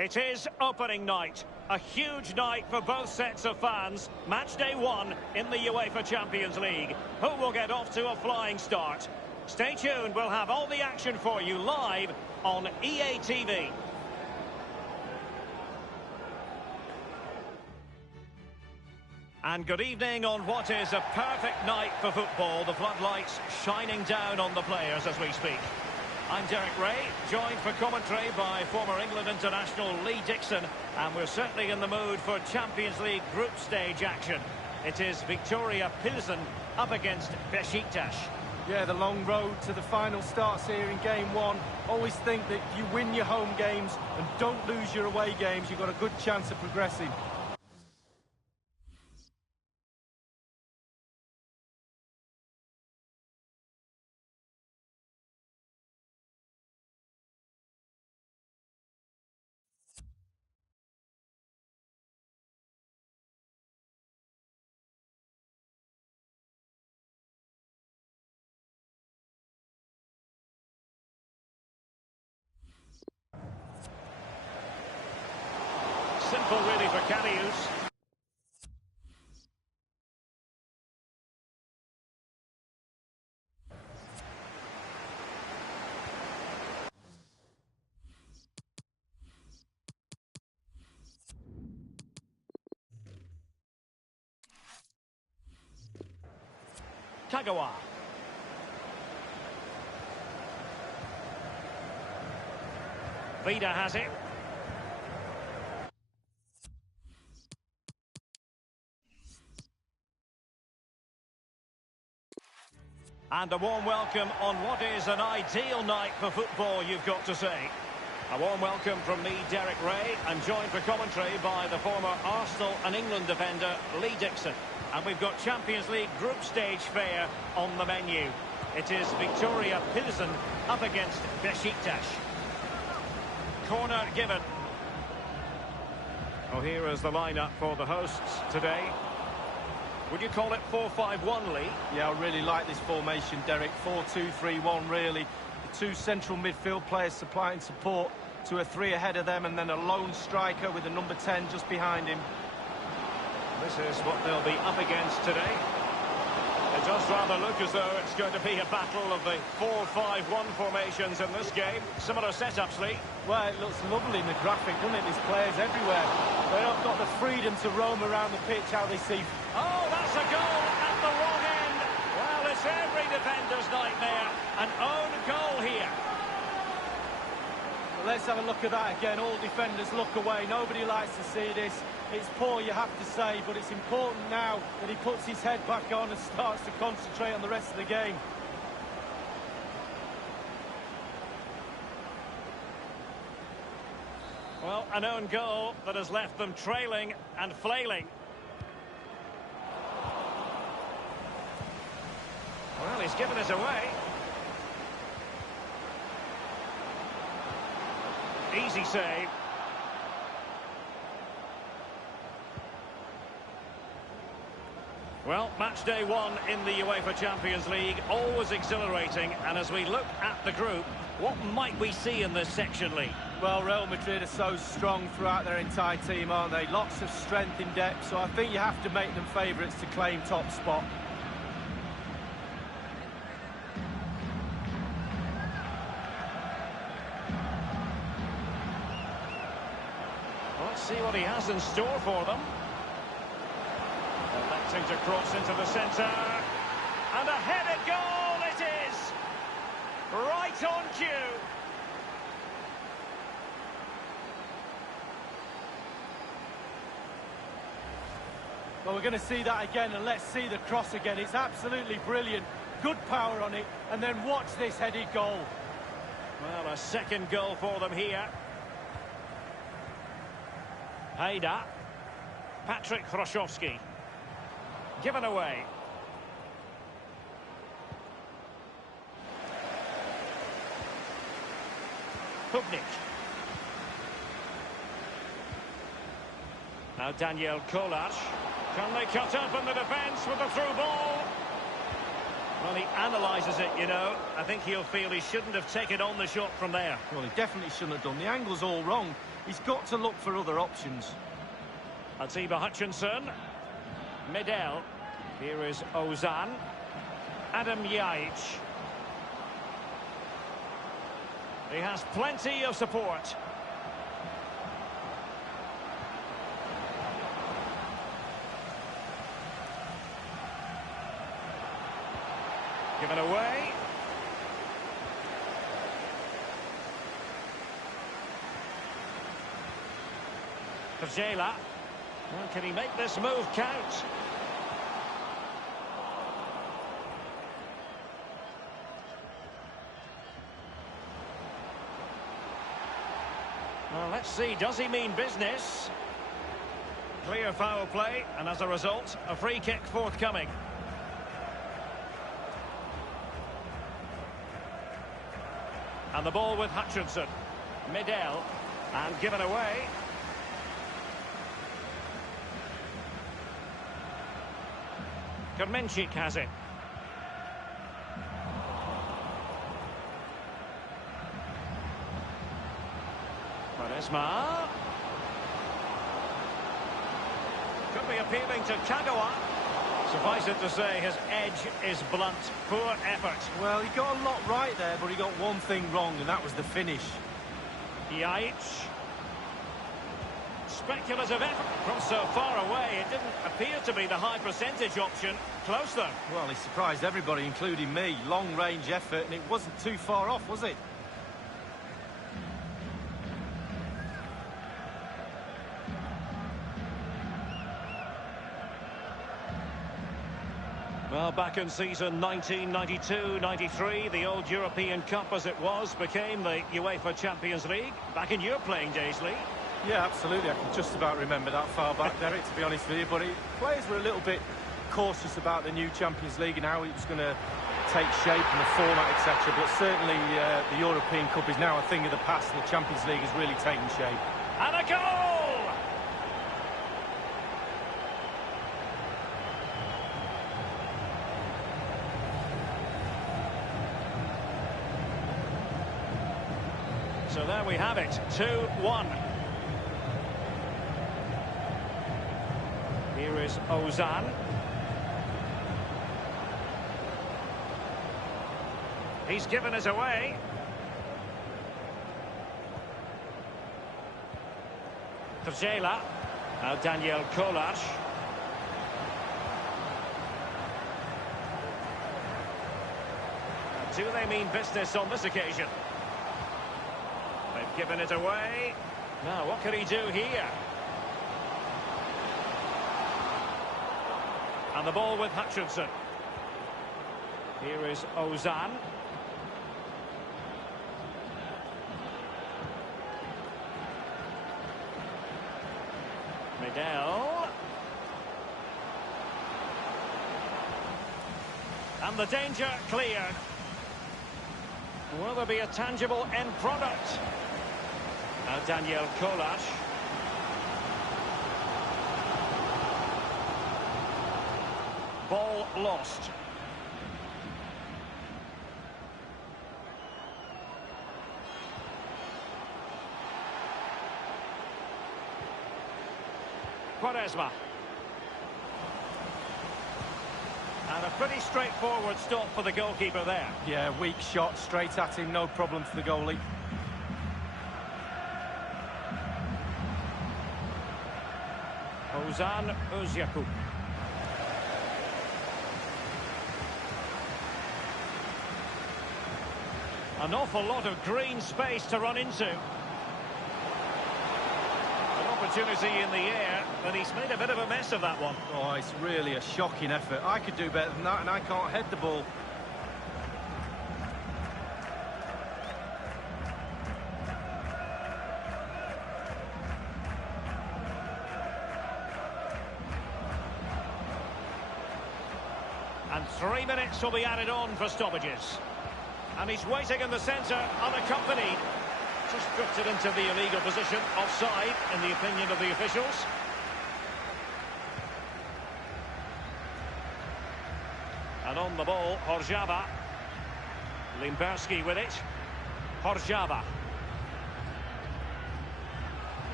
It is opening night. A huge night for both sets of fans. Match day 1 in the UEFA Champions League. Who will get off to a flying start? Stay tuned. We'll have all the action for you live on EA TV. And good evening on what is a perfect night for football. The floodlights shining down on the players as we speak. I'm Derek Ray, joined for commentary by former England international Lee Dixon, and we're certainly in the mood for Champions League group stage action. It is Victoria Pilsen up against Besiktas. Yeah, the long road to the final starts here in game 1. Always think that if you win your home games and don't lose your away games, you've got a good chance of progressing. Simple really for Karius. Kagawa. Vida has it. And a warm welcome on what is an ideal night for football, you've got to say. A warm welcome from me, Derek Ray, and joined for commentary by the former Arsenal and England defender, Lee Dixon. And we've got Champions League group stage fare on the menu. It is Victoria Pilsen up against Besiktas. Corner given. Well, here is the lineup for the hosts today. Would you call it 4-5-1, Lee? Yeah, I really like this formation, Derek. 4-2-3-1, really. The two central midfield players supplying support to a 3 ahead of them, and then a lone striker with a number 10 just behind him. This is what they'll be up against today. It does rather look as though it's going to be a battle of the 4-5-1 formations in this game. Similar setups, Lee. Well, it looks lovely in the graphic, doesn't it? There's players everywhere. They've got the freedom to roam around the pitch how they see. Oh, that's a goal at the wrong end. Well, it's every defender's nightmare. An own goal here. Well, let's have a look at that again. All defenders look away. Nobody likes to see this. It's poor, you have to say, but it's important now that he puts his head back on and starts to concentrate on the rest of the game. Well, an own goal that has left them trailing and flailing. Well, he's given us away. Easy save. Well, match day 1 in the UEFA Champions League, always exhilarating. And as we look at the group, what might we see in this section, Lee? Well, Real Madrid are so strong throughout their entire team, aren't they? Lots of strength in depth, so I think you have to make them favourites to claim top spot. Let's see what he has in store for them. Electing to cross into the centre. And a headed goal it is! Right on cue. Well, we're going to see that again, and let's see the cross again. It's absolutely brilliant. Good power on it, and then watch this headed goal. Well, a second goal for them here. Haida. Patrick Hroszowski. Given away. Pubnik. Now Daniel Kolar. Can they cut up in the defence with a through ball? Well, he analyses it, you know. I think he'll feel he shouldn't have taken on the shot from there. Well, he definitely shouldn't have done. The angle's all wrong. He's got to look for other options. Atiba Hutchinson. Medel. Here is Ozan. Adam Yaich. He has plenty of support. Given away. Kajela. Well, can he make this move count? Well, let's see, does he mean business? Clear foul play, and as a result, a free kick forthcoming. And the ball with Hutchinson. Medel. And given away. Kermenchik has it. Quaresma. Could be appealing to Kagawa. Suffice it to say, his edge is blunt. Poor effort. Well, he got a lot right there, but he got one thing wrong, and that was the finish. Yaich. Speculative effort from so far away. It didn't appear to be the high percentage option. Close though. Well, he surprised everybody, including me. Long range effort, and it wasn't too far off, was it? Well, back in season 1992-93, the old European Cup as it was became the UEFA Champions League. Back in your playing days, Lee. Yeah, absolutely. I can just about remember that far back, Derek, to be honest with you. But players were a little bit cautious about the new Champions League and how it was going to take shape and the format, etc. But certainly the European Cup is now a thing of the past, and the Champions League has really taken shape. And a goal! So there we have it, 2-1. Here is Ozan. He's given us away. Kajela. Now Daniel Kolar. Do they mean business on this occasion? They've given it away. Now, what can he do here? And the ball with Hutchinson. Here is Ozan. Medel. And the danger cleared. Will there be a tangible end product? Now Daniel Kolar. Ball lost. Quaresma. And a pretty straightforward stop for the goalkeeper there. Yeah, weak shot, straight at him, no problem for the goalie. Ozan Özyakup. An awful lot of green space to run into. An opportunity in the air, but he's made a bit of a mess of that one. Oh, it's really a shocking effort. I could do better than that, and I can't head the ball. And 3 minutes will be added on for stoppages. And he's waiting in the centre, unaccompanied. Just drifted into the illegal position, offside, in the opinion of the officials. And on the ball, Horjava. Limberski with it. Horjava.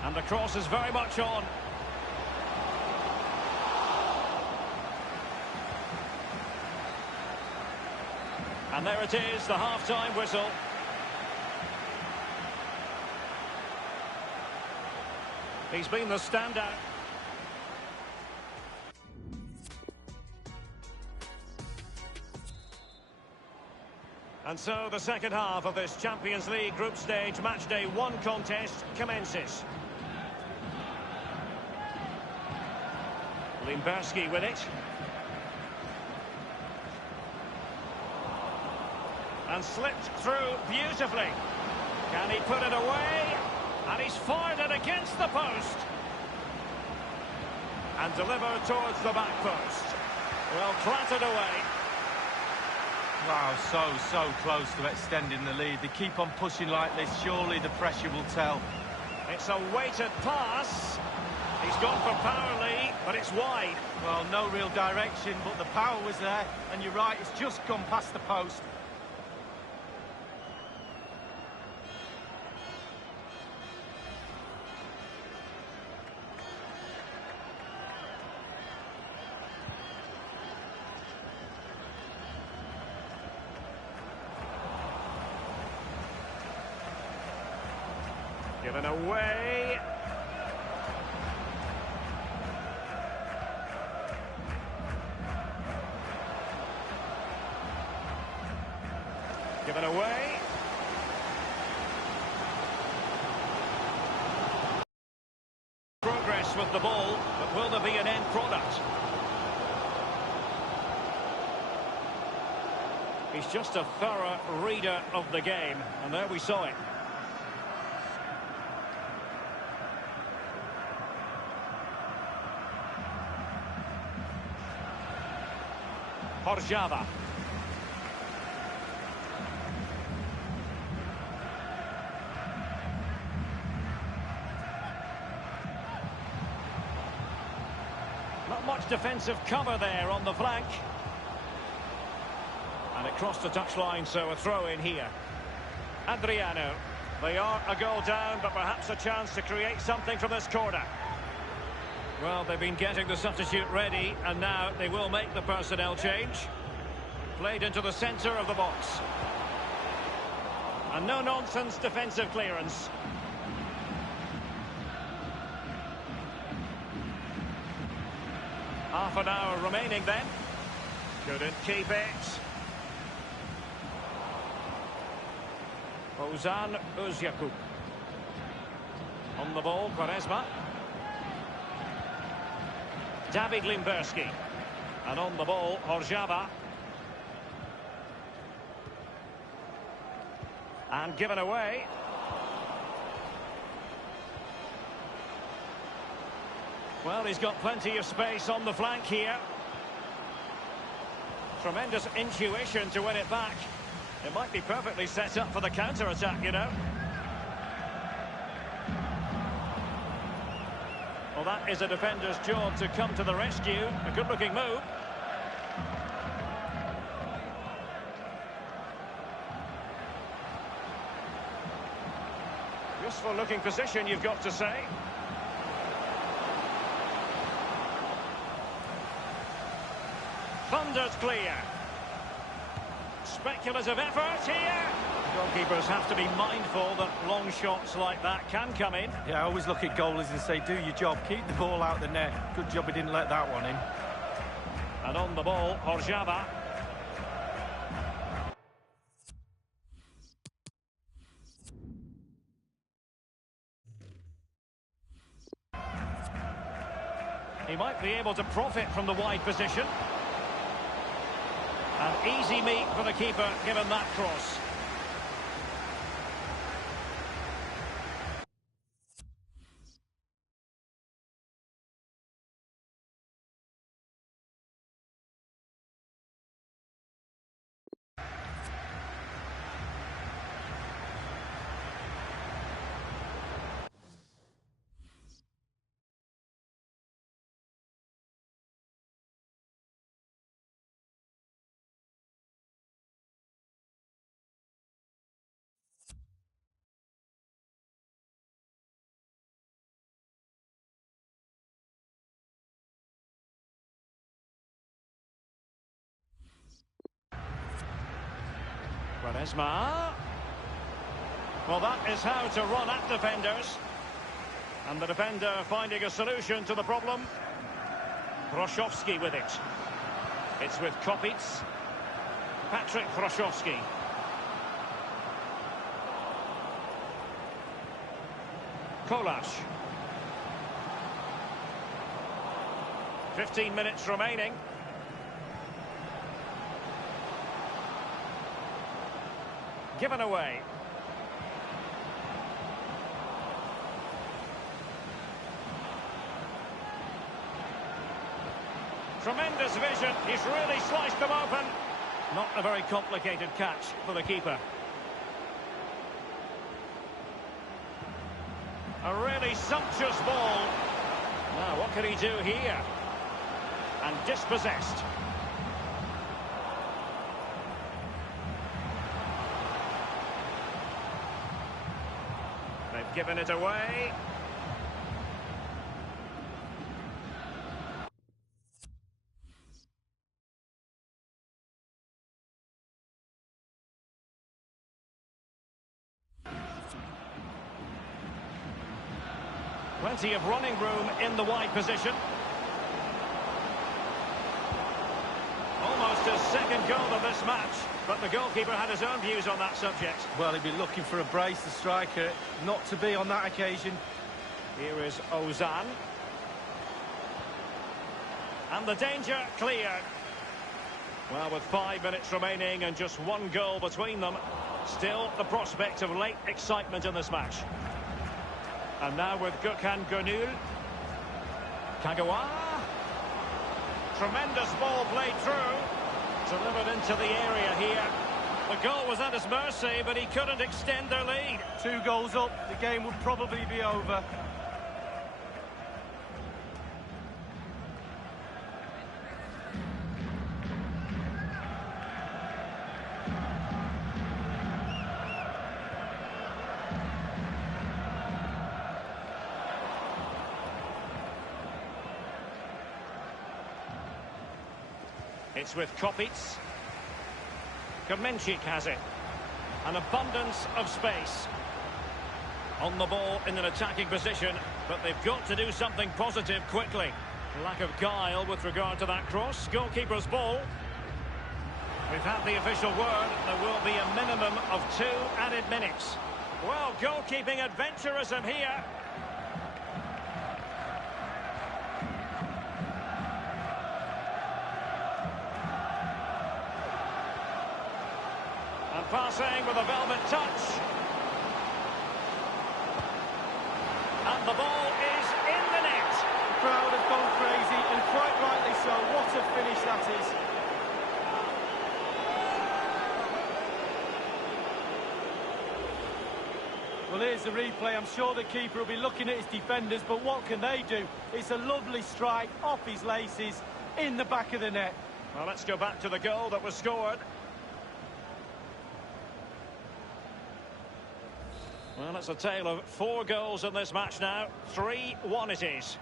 And the cross is very much on. And there it is, the half-time whistle. He's been the standout. And so the second half of this Champions League group stage matchday 1 contest commences. Limberski with it. And slipped through beautifully. Can he put it away? And he's fired it against the post. And delivered towards the back post. Well, clattered away. Wow, so close to extending the lead. They keep on pushing like this. Surely the pressure will tell. It's a weighted pass. He's gone for power, Lee, but it's wide. Well, no real direction, but the power was there. And you're right, it's just gone past the post. Given away. Given away. Progress with the ball, but will there be an end product? He's just a thorough reader of the game, and there we saw it. Horjava. Not much defensive cover there on the flank. And it crossed the touchline, so a throw in here. Adriano. They are a goal down, but perhaps a chance to create something from this corner. Well, they've been getting the substitute ready, and now they will make the personnel change. Played into the centre of the box. And no-nonsense defensive clearance. Half an hour remaining then. Couldn't keep it. Ozan Uzyakup. On the ball, Quaresma. David Limberski. And on the ball, Horjava. And given away. Well, he's got plenty of space on the flank here. Tremendous intuition to win it back. It might be perfectly set up for the counter-attack, you know. Well, that is a defender's job to come to the rescue. A good-looking move. Useful-looking position, you've got to say. Thundered clear. Speculative effort here. Goalkeepers have to be mindful that long shots like that can come in. Yeah, I always look at goalies and say, do your job, keep the ball out the net. Good job he didn't let that one in. And on the ball, Horjava. He might be able to profit from the wide position. An easy meet for the keeper, given that cross. Quaresma. Well, that is how to run at defenders. And the defender finding a solution to the problem. Proszowski with it. It's with Kopitz. Patrick Proszowski. Kolas. 15 minutes remaining. Given away. Tremendous vision. He's really sliced them open. Not a very complicated catch for the keeper. A really sumptuous ball. Now, what can he do here? And dispossessed. They've given it away. Plenty of running room in the wide position. Almost his second goal of this match, but the goalkeeper had his own views on that subject. Well, he'd be looking for a brace, the striker, not to be on that occasion. Here is Ozan. And the danger cleared. Well, with 5 minutes remaining and just one goal between them, still the prospect of late excitement in this match. And now with Gökhan Gönül. Kagawa. Tremendous ball played through. Delivered into the area here. The goal was at his mercy, but he couldn't extend their lead. 2 goals up, the game would probably be over. It's with Kopitz. Kamenchik has it. An abundance of space. On the ball in an attacking position, but they've got to do something positive quickly. Lack of guile with regard to that cross. Goalkeeper's ball. We've had the official word. There will be a minimum of 2 added minutes. Well, goalkeeping adventurism here. And passing with a velvet touch. And the ball is in the net. The crowd have gone crazy, and quite rightly so. What a finish that is. Well, here's the replay. I'm sure the keeper will be looking at his defenders, but what can they do? It's a lovely strike off his laces in the back of the net. Well, let's go back to the goal that was scored. Well, it's a tale of 4 goals in this match now. 3-1 it is.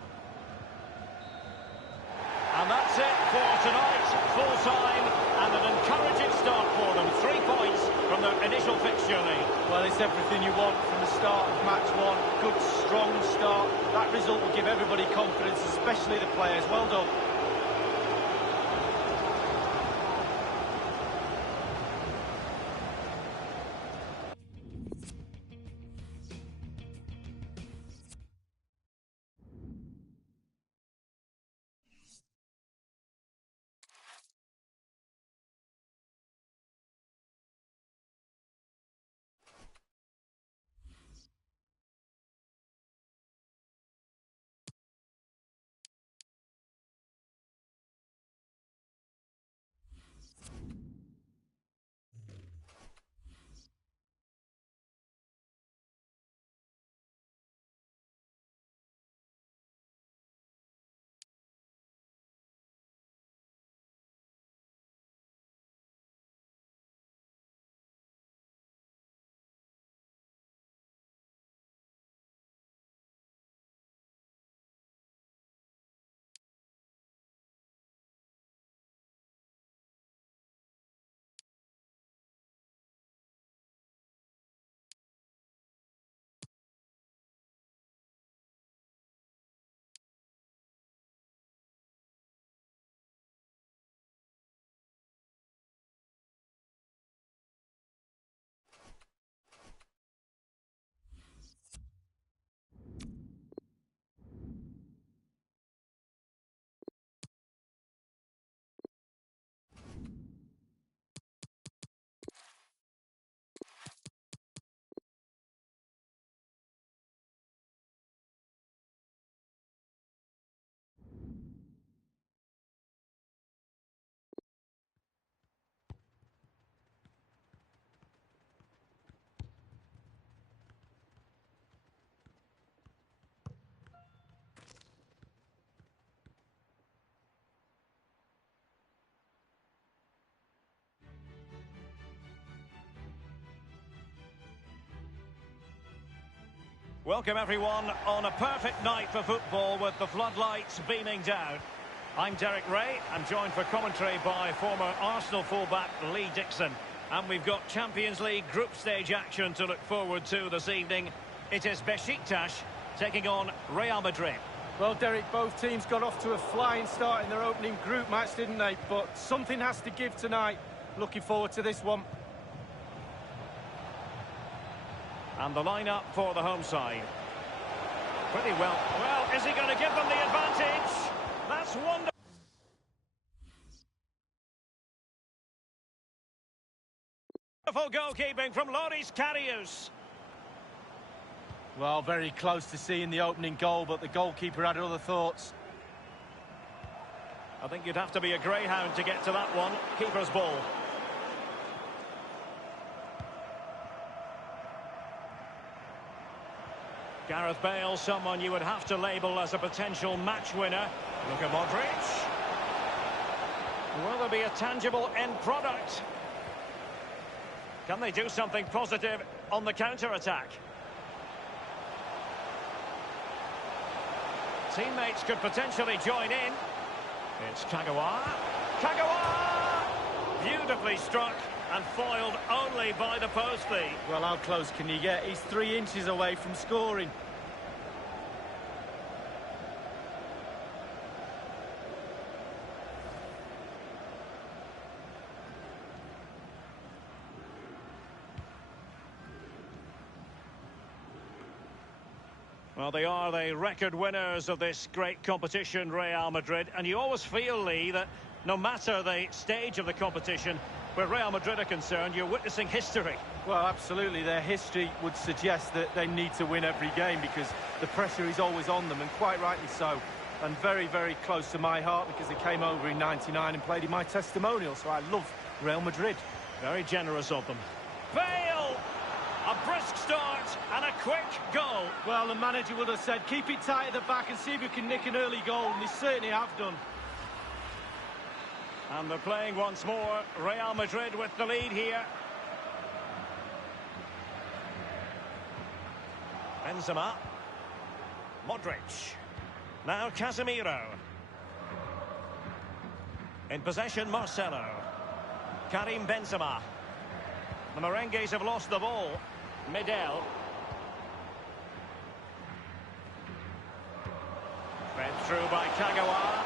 And that's it for tonight. Full time and an encouraging start for them. 3 points from their initial fixture lead. Well, it's everything you want from the start of match 1. Good, strong start. That result will give everybody confidence, especially the players. Well done. Welcome everyone on a perfect night for football with the floodlights beaming down. I'm Derek Ray. I'm joined for commentary by former Arsenal fullback Lee Dixon. And we've got Champions League group stage action to look forward to this evening. It is Besiktas taking on Real Madrid. Well, Derek, both teams got off to a flying start in their opening group match, didn't they? But something has to give tonight. Looking forward to this one. And the lineup for the home side. Pretty well. Well, is he going to give them the advantage? That's wonderful. Wonderful goalkeeping from Loris Karius. Well, very close to seeing the opening goal, but the goalkeeper had other thoughts. I think you'd have to be a greyhound to get to that one. Keeper's ball. Gareth Bale, someone you would have to label as a potential match winner. Luka Modric. Will there be a tangible end product? Can they do something positive on the counter-attack? Teammates could potentially join in. It's Kagawa. Kagawa! Beautifully struck and foiled only by the post lead. Well, how close can you get? He's 3 inches away from scoring. Well, they are the record winners of this great competition, Real Madrid. And you always feel, Lee, that no matter the stage of the competition, where Real Madrid are concerned, you're witnessing history. Well, absolutely. Their history would suggest that they need to win every game because the pressure is always on them, and quite rightly so. And very, very close to my heart because they came over in '99 and played in my testimonial, so I love Real Madrid. Very generous of them. Bale! A brisk start and a quick goal. Well, the manager would have said, keep it tight at the back and see if we can nick an early goal, and they certainly have done. And they're playing once more. Real Madrid with the lead here. Benzema. Modric. Now Casemiro. In possession, Marcelo. Karim Benzema. The Merengues have lost the ball. Medel. Fed through by Kagawa.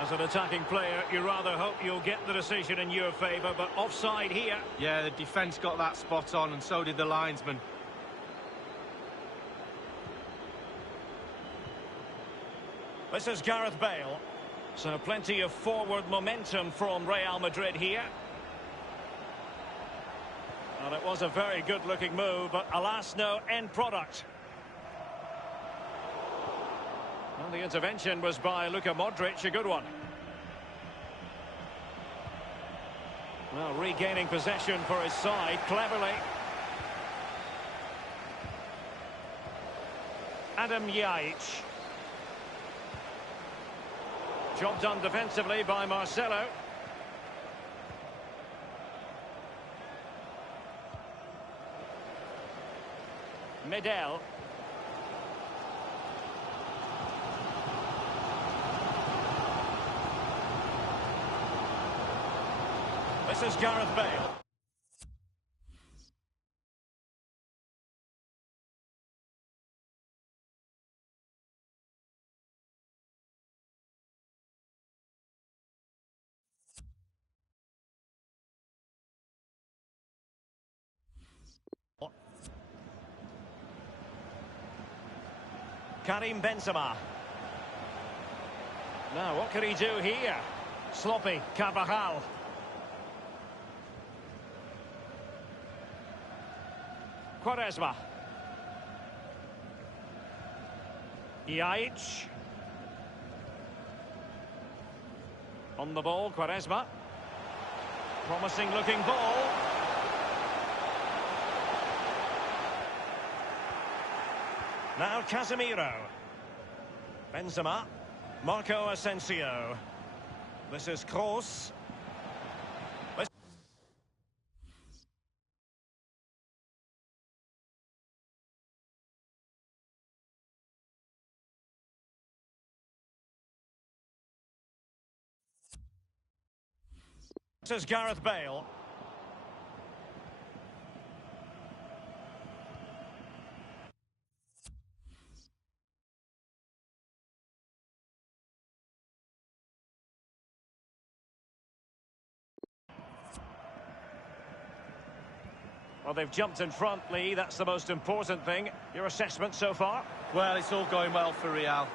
As an attacking player, you rather hope you'll get the decision in your favour, but offside here. Yeah, the defence got that spot on, and so did the linesman. This is Gareth Bale. So plenty of forward momentum from Real Madrid here. Well, it was a very good-looking move, but alas, no end product. Well, the intervention was by Luka Modric, a good one. Well, regaining possession for his side, cleverly. Adam Yajic. Job done defensively by Marcelo. Medel. This is Gareth Bale. Karim Benzema. Now, what can he do here? Sloppy, Carvajal. Quaresma. Yajic. On the ball, Quaresma. Promising looking ball. Now Casemiro. Benzema. Marco Asensio. This is Kroos. This is Gareth Bale. Well, they've jumped in front, Lee. That's the most important thing. Your assessment so far? Well, it's all going well for Real.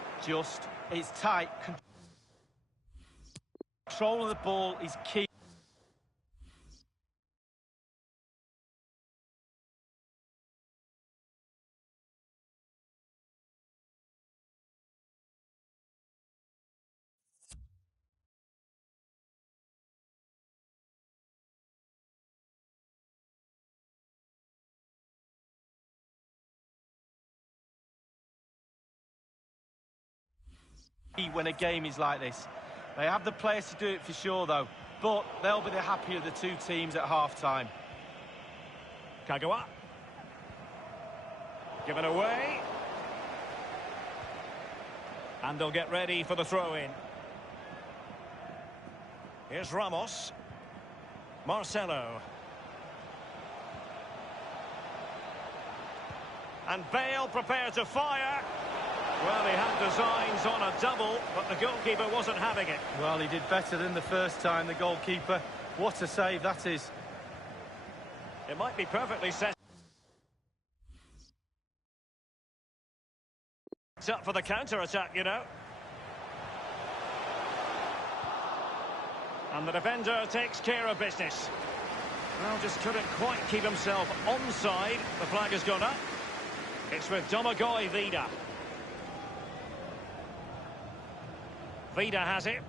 It's tight. Control of the ball is key. When a game is like this. They have the players to do it for sure, though. But they'll be the happier of the two teams at half-time. Kagawa. Given away. And they'll get ready for the throw-in. Here's Ramos. Marcelo. And Bale prepared to fire. Well, he had designs on a double, but the goalkeeper wasn't having it. Well, he did better than the first time, the goalkeeper. What a save that is. It might be perfectly set. It's up for the counter-attack, you know. And the defender takes care of business. Well, just couldn't quite keep himself onside. The flag has gone up. It's with Domagoj Vida. Vida has it.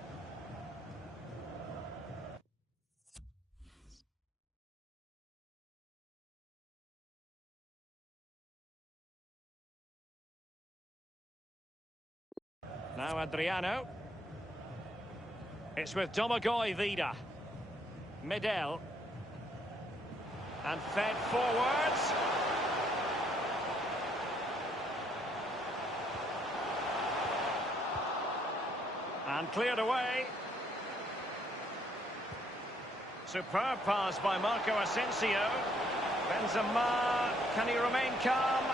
Now Adriano. It's with Domagoj Vida. Medel. And fed forwards. And cleared away. Superb pass by Marco Asensio. Benzema, can he remain calm?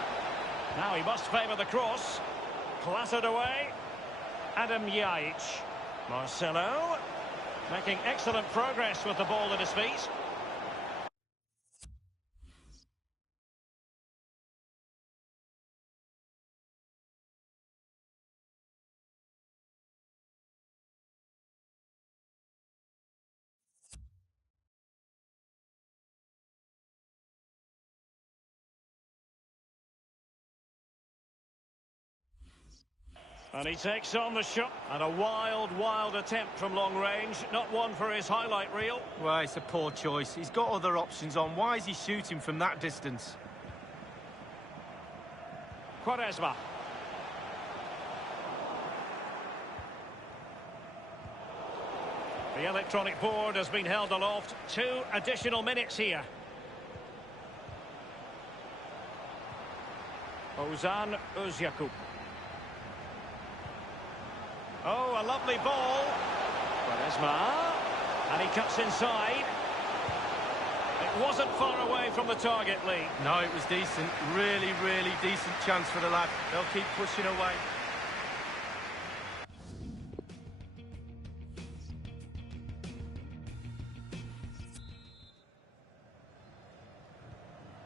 Now he must favour the cross. Clattered away. Adam Yajic. Marcelo. Making excellent progress with the ball at his feet. And he takes on the shot. And a wild attempt from long range. Not one for his highlight reel. Well, it's a poor choice. He's got other options on. Why is he shooting from that distance? Quaresma. The electronic board has been held aloft. 2 additional minutes here. Ozan Özyakup. Oh, a lovely ball. Quaresma. And he cuts inside. It wasn't far away from the target, Lee. No, it was decent. Really decent chance for the lad. They'll keep pushing away.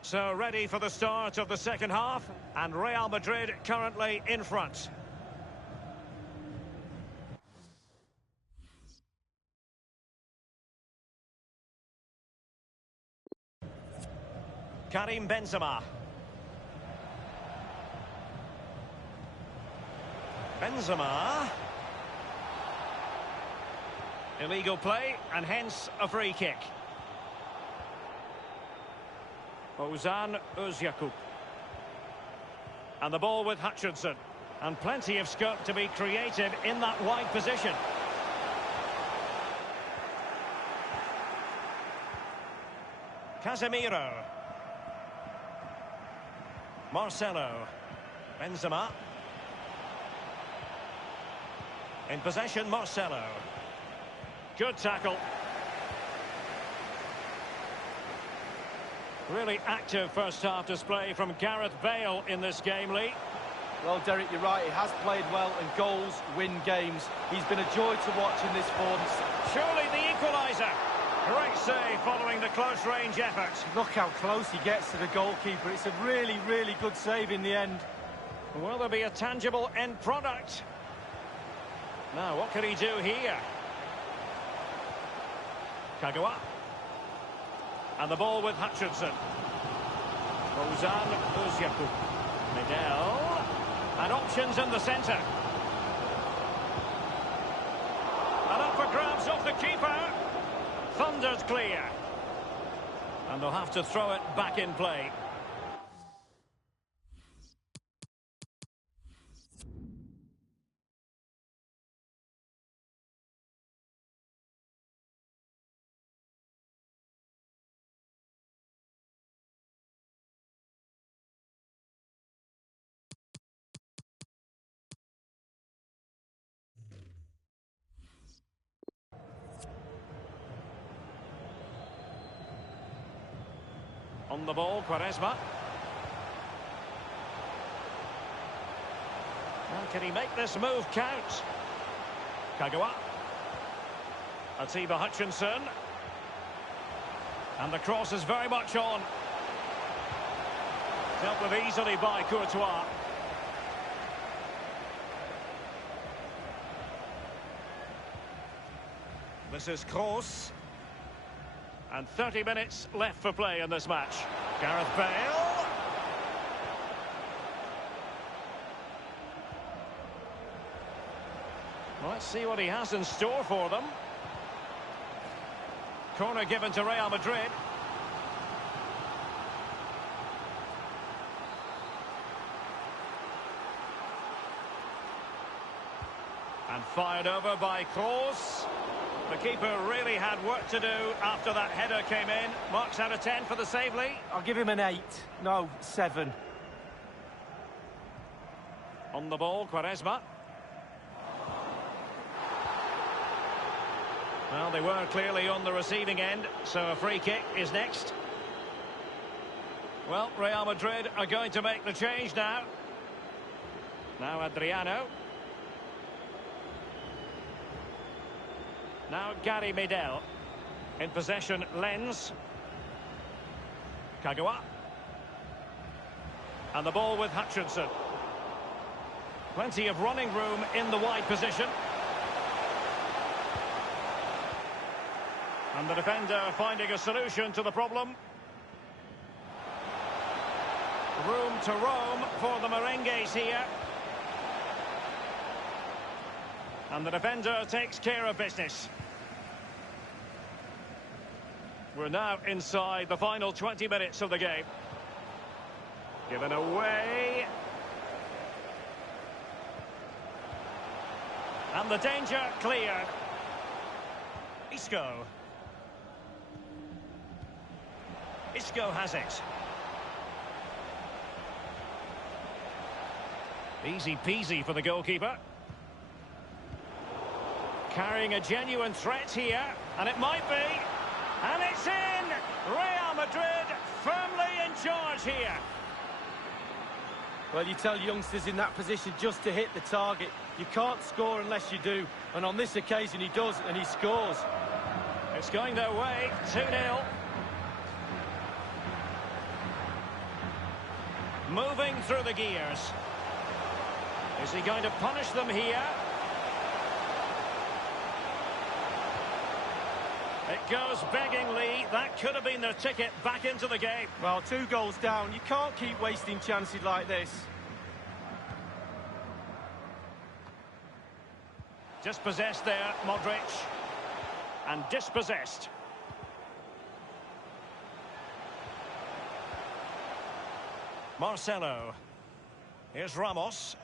So ready for the start of the second half. And Real Madrid currently in front. Karim Benzema. Benzema. Illegal play, and hence a free kick. Ozan Özyakup. And the ball with Hutchinson. And plenty of scope to be creative in that wide position. Casemiro. Marcelo. Benzema. In possession, Marcelo. Good tackle. Really active first-half display from Gareth Bale in this game, Lee. Well, Derek, you're right. He has played well, and goals win games. He's been a joy to watch in this form. Surely the equaliser. Great save following the close-range effort. Look how close he gets to the goalkeeper. It's a really, really good save in the end. Will there be a tangible end product? Now, what can he do here? Kagawa. And the ball with Hutchinson. Ozan Uzyaku. Medel. And options in the centre. And up for grabs off the keeper. Thunders clear. And they'll have to throw it back in play. On the ball, Quaresma. Well, can he make this move count? Kagawa. Atiba Hutchinson. And the cross is very much on. Dealt with easily by Courtois. This is Kroos. And 30 minutes left for play in this match. Gareth Bale. Well, let's see what he has in store for them. Corner given to Real Madrid. And fired over by Kroos. The keeper really had work to do after that header came in. Marks out of 10 for the save, Lee. I'll give him an 8. No, 7. On the ball, Quaresma. Well, they were clearly on the receiving end, so a free kick is next. Well, Real Madrid are going to make the change now. Now Adriano. Now Gary Medel. In possession, Lens. Kagawa. And the ball with Hutchinson. Plenty of running room in the wide position. And the defender finding a solution to the problem. Room to roam for the Merengues here. And the defender takes care of business. We're now inside the final 20 minutes of the game. Given away. And the danger cleared. Isco. Isco has it. Easy peasy for the goalkeeper. Carrying a genuine threat here, and it might be. And it's in! Real Madrid firmly in charge here. Well, you tell youngsters in that position just to hit the target. You can't score unless you do. And on this occasion he does, and he scores. It's going their way, 2-0. Moving through the gears. Is he going to punish them here? It goes beggingly. That could have been their ticket back into the game. Well, 2 goals down. You can't keep wasting chances like this. Dispossessed there, Modric. And dispossessed. Marcelo. Here's Ramos.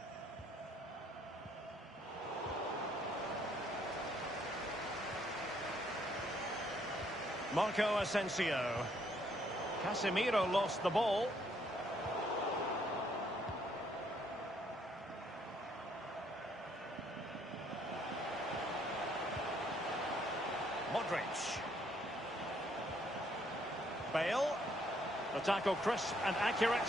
Marco Asensio. Casemiro lost the ball. Modric. Bale. The tackle crisp and accurate.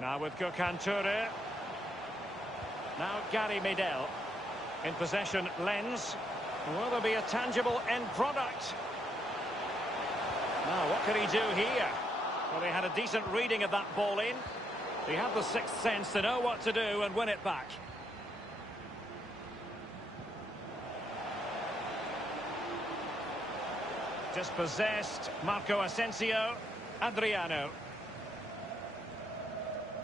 Now with karakteri. Now Gary Medel. In possession, Lens. Will there be a tangible end product? Now, what can he do here? Well, he had a decent reading of that ball in. He had the sixth sense to know what to do and win it back. Dispossessed, Marco Asensio, Adriano.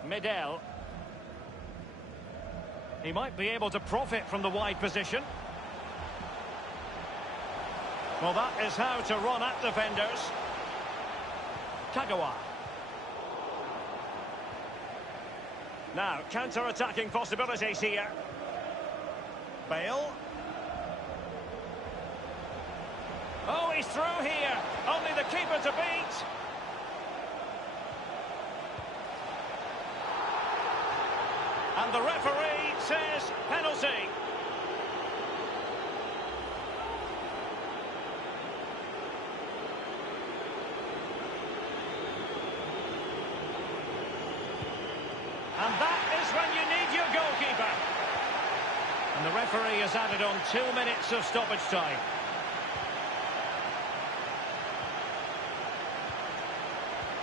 Medel. He might be able to profit from the wide position. Well, that is how to run at defenders. Kagawa. Now, counter-attacking possibilities here. Bale. Oh, he's through here. Only the keeper to beat. And the referee says penalty. And that is when you need your goalkeeper. And the referee has added on 2 minutes of stoppage time.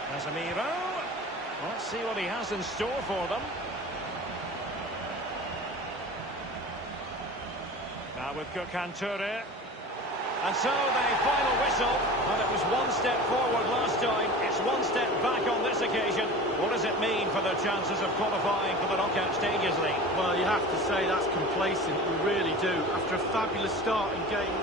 Casemiro. Let's see what he has in store for them. Now with karakteri. And so the final whistle. And it was one step forward last time. It's one step back on this occasion. What does it mean for their chances of qualifying for the knockout stages, Lee? Well, you have to say that's complacent. You really do. After a fabulous start in game.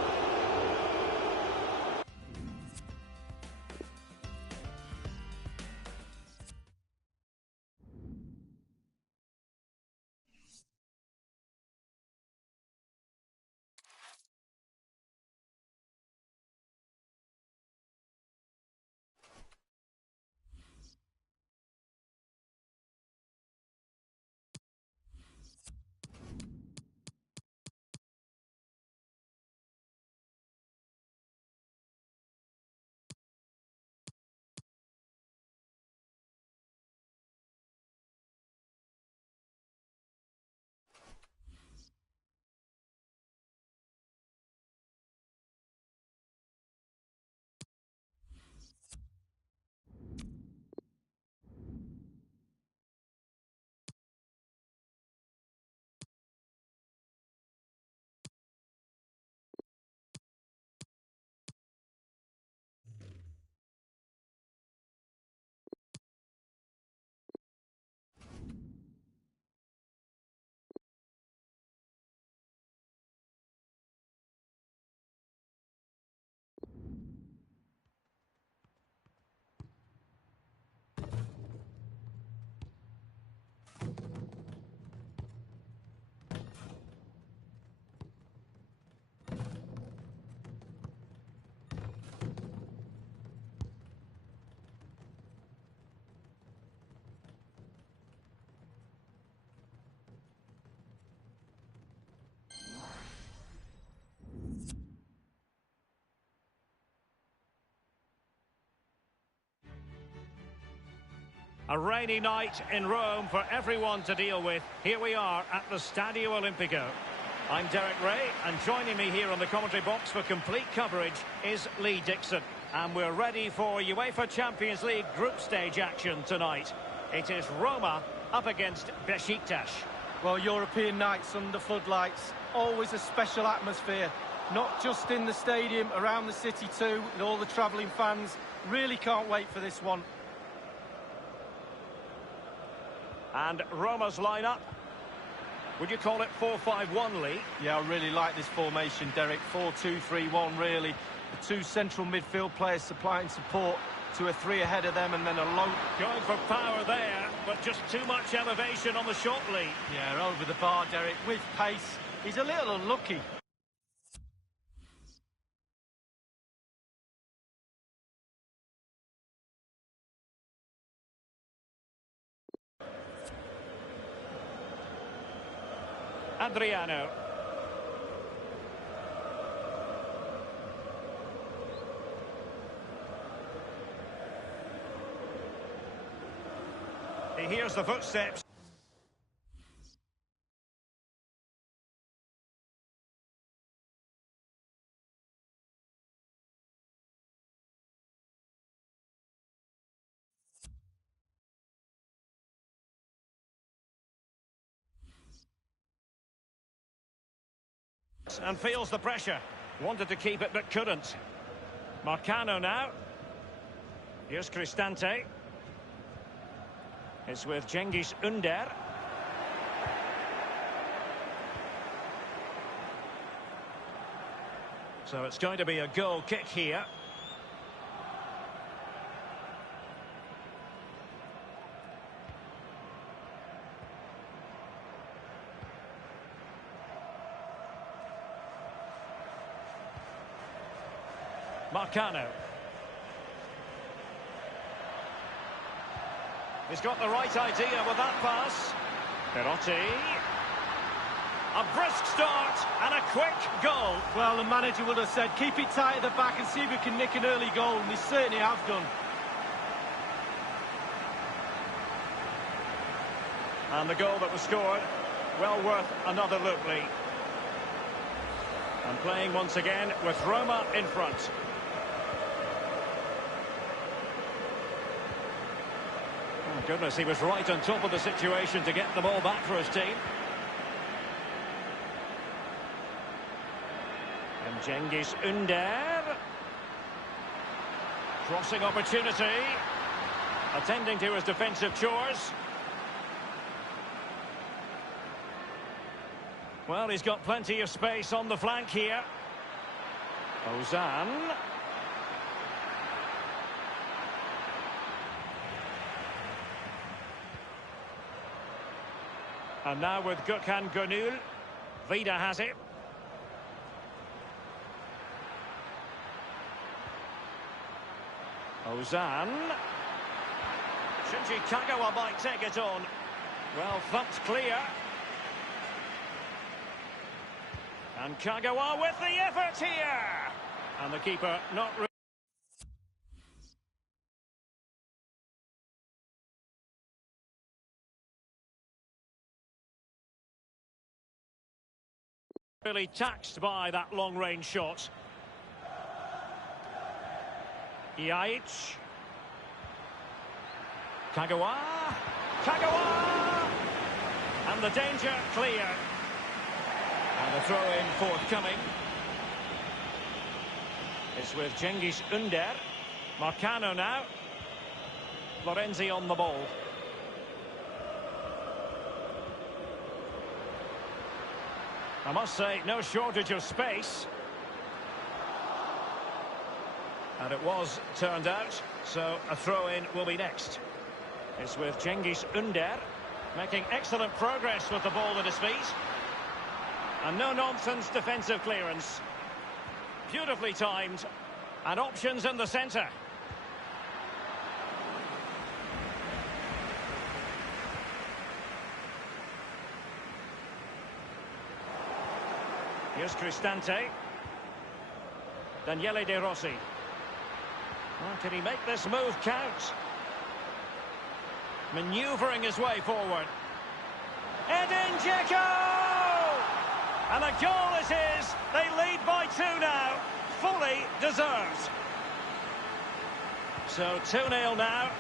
A rainy night in Rome for everyone to deal with. Here we are at the Stadio Olimpico. I'm Derek Ray, and joining me here on the commentary box for complete coverage is Lee Dixon. And we're ready for UEFA Champions League group stage action tonight. It is Roma up against Besiktas. Well, European nights under floodlights, always a special atmosphere. Not just in the stadium, around the city too, with all the travelling fans. Really can't wait for this one. And Roma's lineup. Would you call it 4-5-1, Lee? Yeah, I really like this formation, Derek. 4-2-3-1, really. The two central midfield players supplying support to a three ahead of them, and then a low... Going for power there, but just too much elevation on the shot, Lee. Yeah, over the bar, Derek, with pace. He's a little unlucky. Adriano. He hears the footsteps. And feels the pressure. Wanted to keep it but couldn't. Marcano now. Here's Cristante. It's with Cengiz Ünder. So it's going to be a goal kick here. Marcano. He's got the right idea with that pass. Perotti. A brisk start and a quick goal. Well, the manager would have said, keep it tight at the back and see if we can nick an early goal, and they certainly have done. And the goal that was scored, well worth another look, Lee. And playing once again with Roma in front. Oh, goodness, he was right on top of the situation to get the ball back for his team. And Cengiz Ünder. Crossing opportunity. Attending to his defensive chores. Well, he's got plenty of space on the flank here. Ozan. And now with Gökhan Gönül. Vida has it. Ozan. Shinji Kagawa might take it on. Well, thumped clear. And Kagawa with the effort here. And the keeper not really taxed by that long-range shot. Yaich. Kagawa. Kagawa! And the danger clear. And the throw-in forthcoming. It's with Cengiz Ünder. Marcano now. Florenzi on the ball. I must say, no shortage of space. And it was turned out, so a throw-in will be next. It's with Cengiz Ünder, making excellent progress with the ball at his feet. And no-nonsense defensive clearance. Beautifully timed. And options in the centre. Here's Cristante. Daniele De Rossi. Well, can he make this move count? Manoeuvring his way forward. Edin Dzeko! And a goal is his. They lead by 2 now. Fully deserved. So 2-0 now.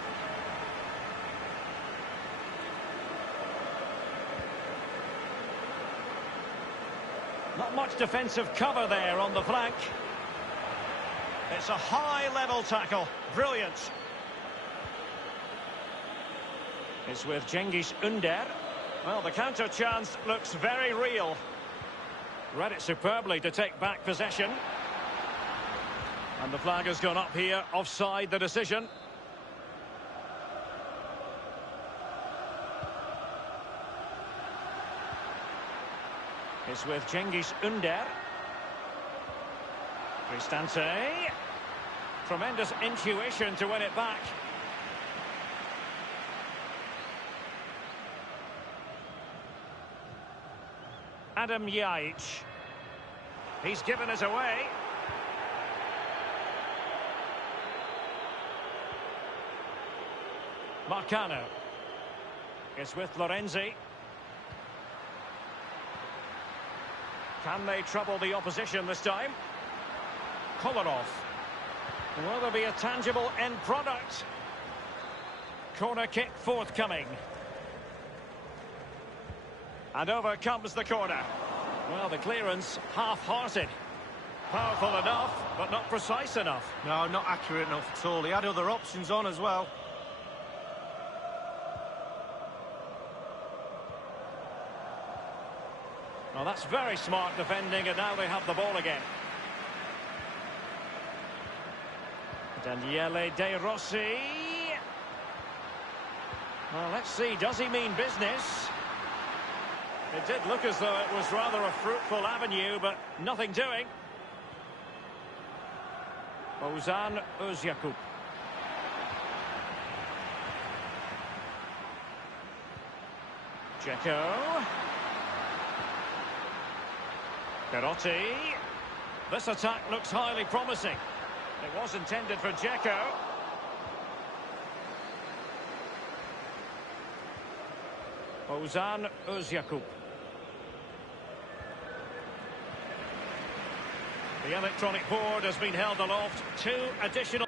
Not much defensive cover there on the flank. It's a high-level tackle. Brilliant. It's with Cengiz Ünder. Well, the counter chance looks very real. Read it superbly to take back possession. And the flag has gone up here. Offside the decision. It's with Cengiz Ünder. Cristante. Tremendous intuition to win it back. Adam Yaich. He's given it away. Marcano. It's with Lorenzi. Can they trouble the opposition this time? Kolarov. Will there be a tangible end product? Corner kick forthcoming. And over comes the corner. Well, the clearance half-hearted. Powerful enough, but not precise enough. No, not accurate enough at all. He had other options on as well. Well, that's very smart defending, and now they have the ball again. Daniele De Rossi. Well, let's see, does he mean business? It did look as though it was rather a fruitful avenue, but nothing doing. Ozan Özyakup. Dzeko. Perotti. This attack looks highly promising. It was intended for Dzeko. Ozan Özyakup. The electronic board has been held aloft. 2 additional...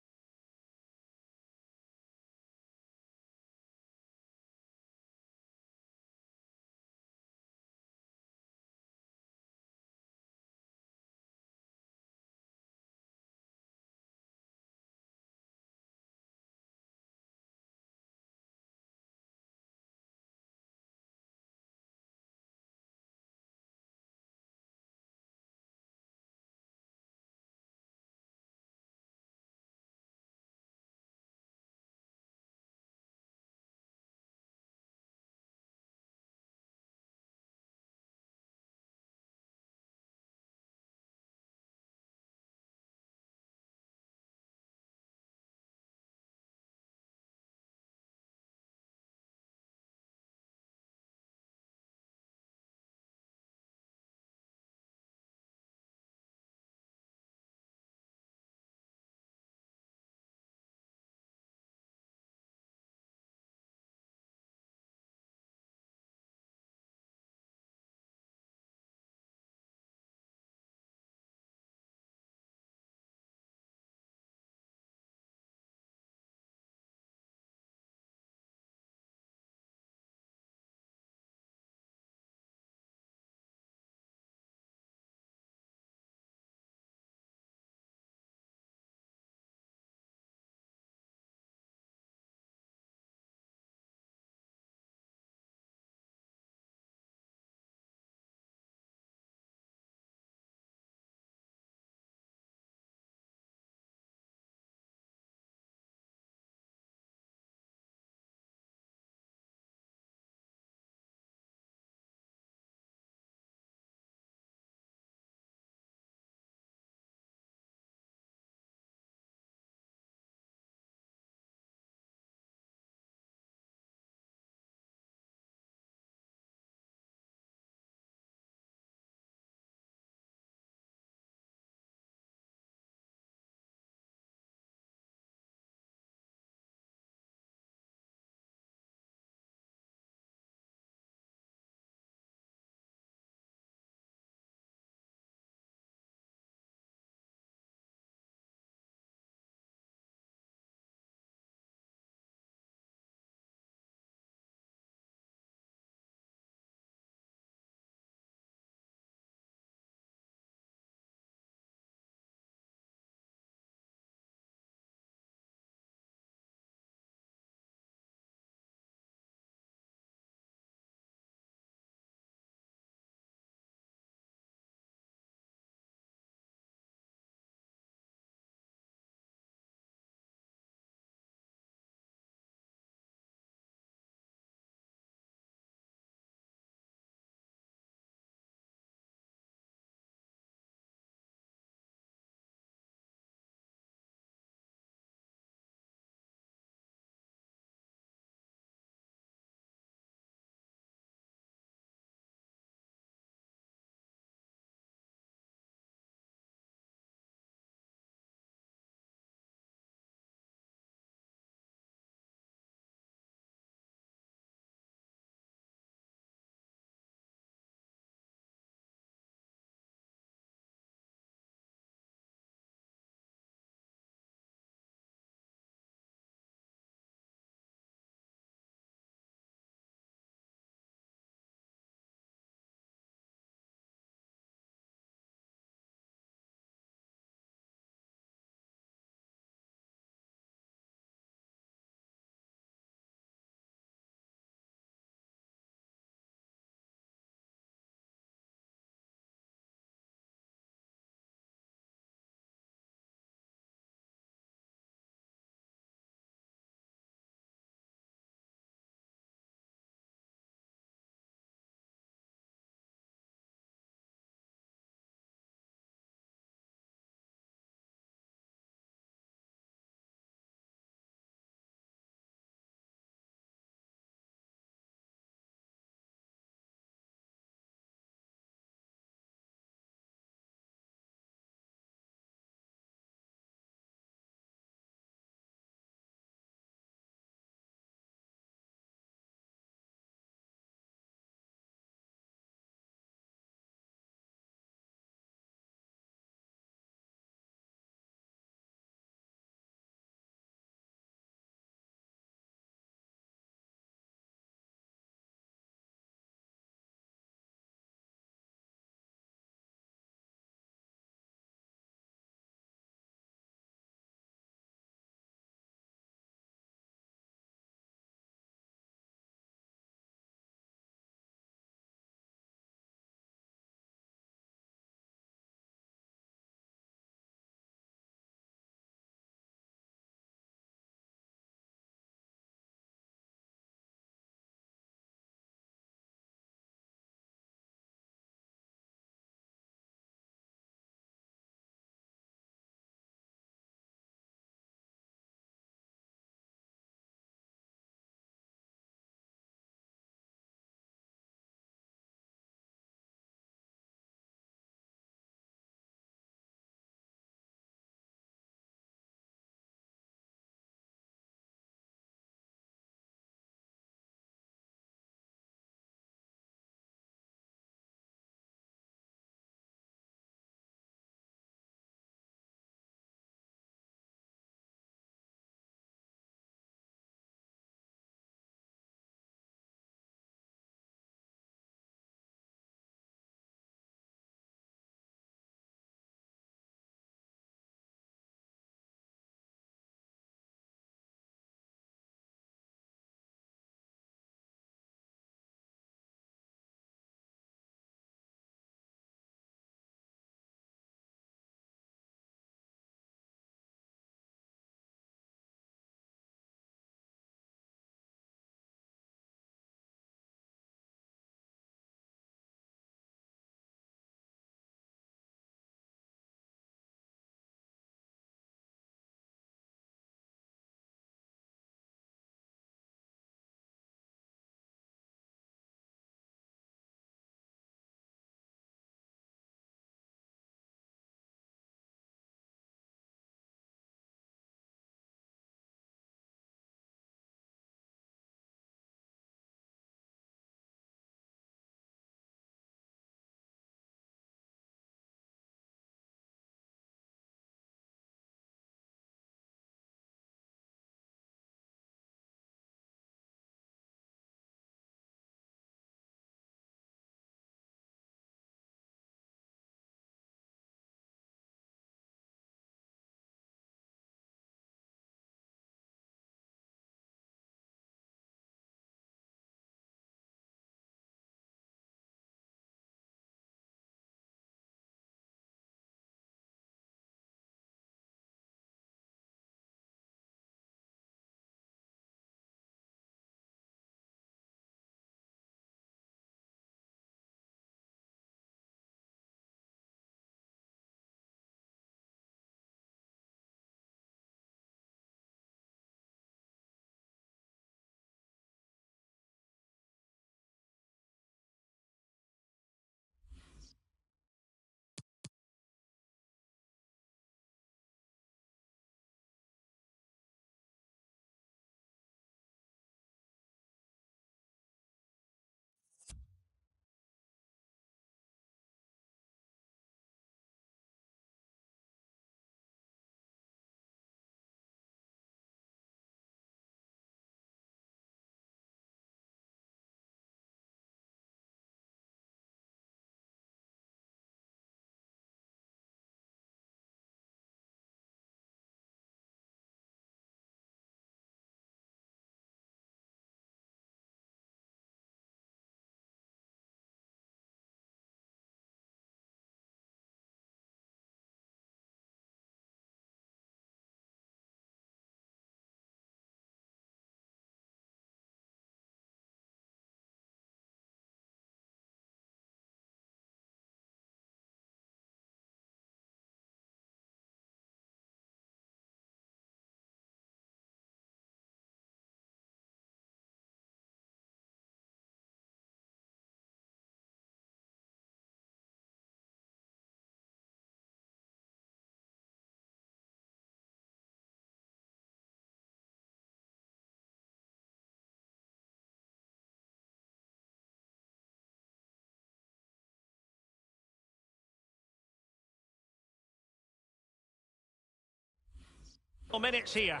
Minutes here.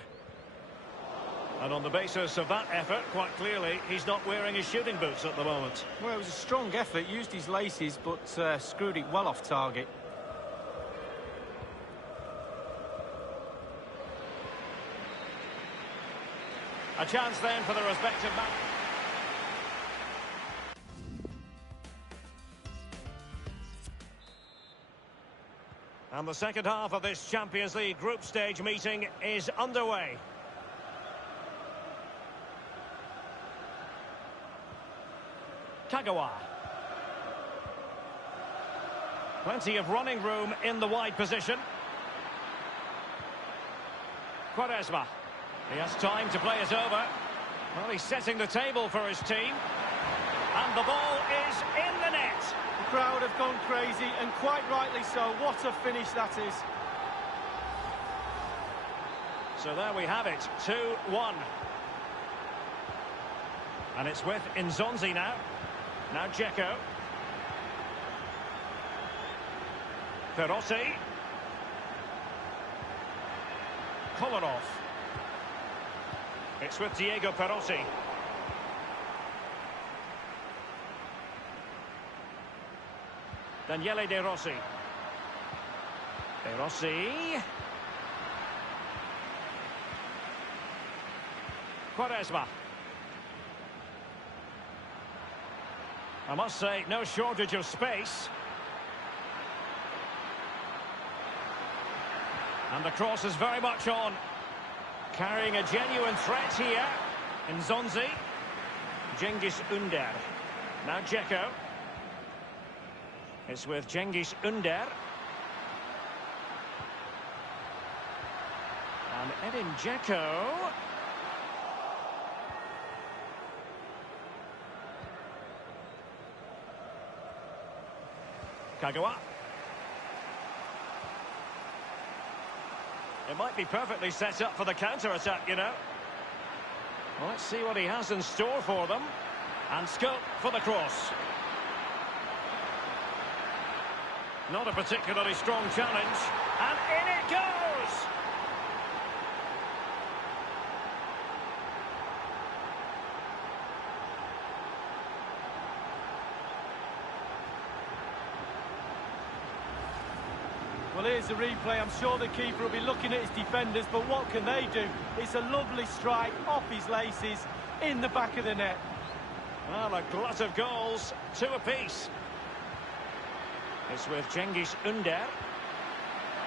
And on the basis of that effort, quite clearly, he's not wearing his shooting boots at the moment. Well, it was a strong effort, used his laces, but screwed it well off target. A chance then for the respective man. And the second half of this Champions League group stage meeting is underway. Kagawa. Plenty of running room in the wide position. Quaresma. He has time to play it over. Well, he's setting the table for his team. And the ball is in the net. The crowd have gone crazy, and quite rightly so. What a finish that is. So there we have it, 2-1. And it's with Nzonzi now. Now Dzeko. Perossi. Kolarov. It's with Diego Perossi. Daniele De Rossi. De Rossi. Quaresma. I must say, no shortage of space. And the cross is very much on. Carrying a genuine threat here. Nzonzi. Cengiz Ünder. Now Dzeko. It's with Cengiz Ünder. And Edin Dzeko. Kagawa. It might be perfectly set up for the counter-attack, you know. Well, let's see what he has in store for them. And scope for the cross. Not a particularly strong challenge. And in it goes! Well, here's the replay. I'm sure the keeper will be looking at his defenders, but what can they do? It's a lovely strike off his laces in the back of the net. Well, a glut of goals, 2 apiece. It's with Cengiz Ünder.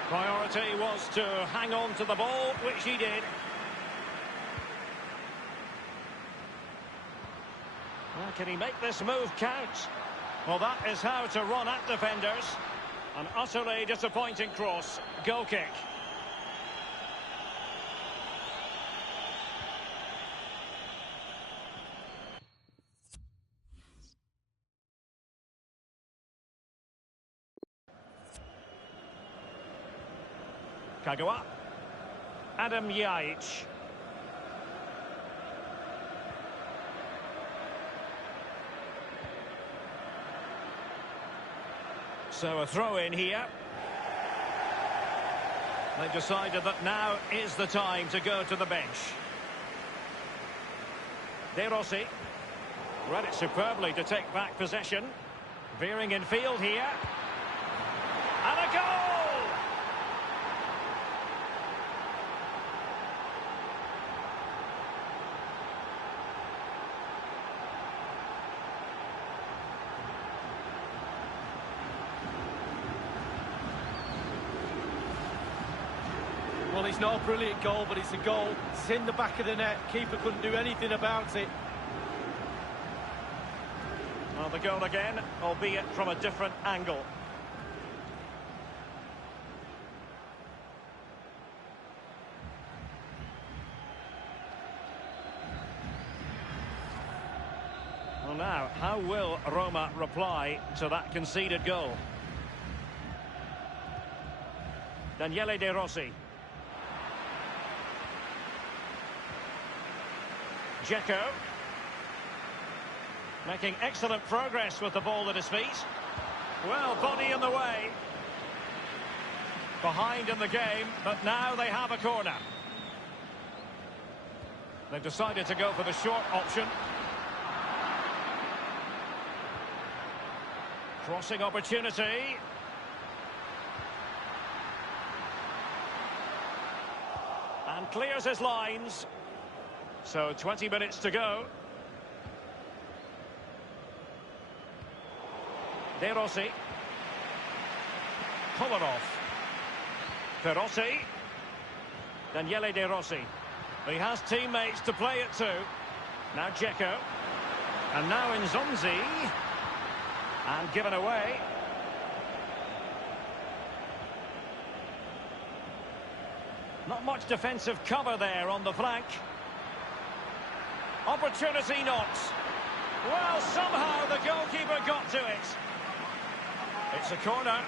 Priority was to hang on to the ball, which he did. Well, can he make this move count? Well, that is how to run at defenders. An utterly disappointing cross. Goal kick. Kagawa. Adam Yajic. So a throw in here. They've decided that now is the time to go to the bench. De Rossi. Read it superbly to take back possession. Veering in field here. And a goal! Well, it's not a brilliant goal, but it's a goal. It's in the back of the net. Keeper couldn't do anything about it. Well, the goal again, albeit from a different angle. Well, now, how will Roma reply to that conceded goal? Daniele De Rossi. Dzeko. Making excellent progress with the ball at his feet. Well, body in the way. Behind in the game, but now they have a corner. They've decided to go for the short option. Crossing opportunity. And clears his lines. So 20 minutes to go. De Rossi. Kolarov. Perotti. Daniele De Rossi. He has teammates to play it to. Now Dzeko. And now Nzonzi. And given away. Not much defensive cover there on the flank. Opportunity not. Well, somehow the goalkeeper got to it. It's a corner.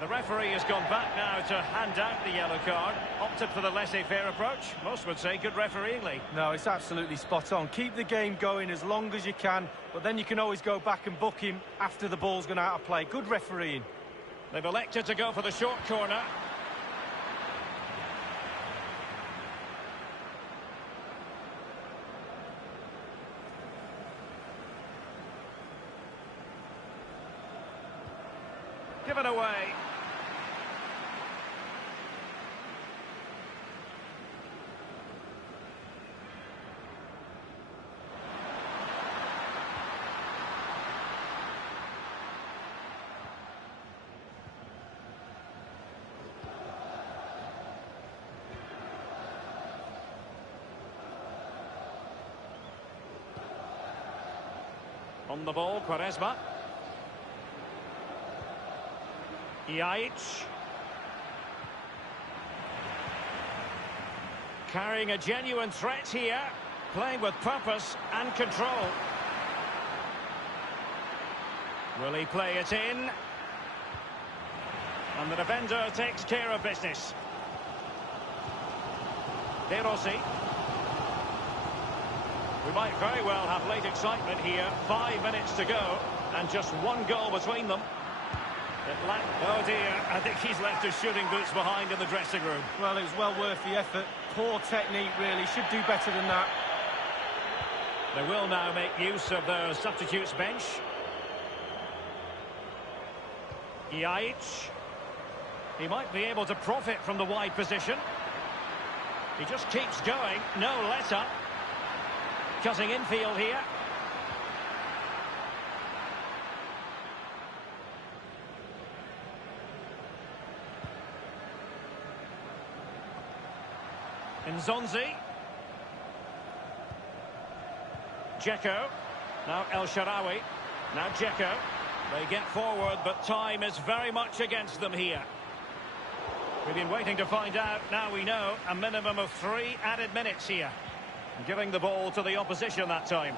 The referee has gone back now to hand out the yellow card. Opted for the laissez-faire approach. Most would say good refereeingly. No, it's absolutely spot on. Keep the game going as long as you can, but then you can always go back and book him after the ball's gone out of play. Good refereeing. They've elected to go for the short corner. Given away. On the ball, Quaresma. Yaich. Carrying a genuine threat here. Playing with purpose and control. Will he play it in? And the defender takes care of business. De Rossi. We might very well have late excitement here. 5 minutes to go. And just one goal between them. Oh dear, I think he's left his shooting boots behind in the dressing room. Well, it was well worth the effort. Poor technique, really. Should do better than that. They will now make use of their substitutes bench. Yaich. He might be able to profit from the wide position. He just keeps going. No let-up. Cutting infield here. Nzonzi. Dzeko. Now El Shaarawy. Now Dzeko. They get forward, but time is very much against them here. We've been waiting to find out. Now we know a minimum of 3 added minutes here. Giving the ball to the opposition that time.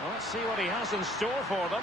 Well, let's see what he has in store for them.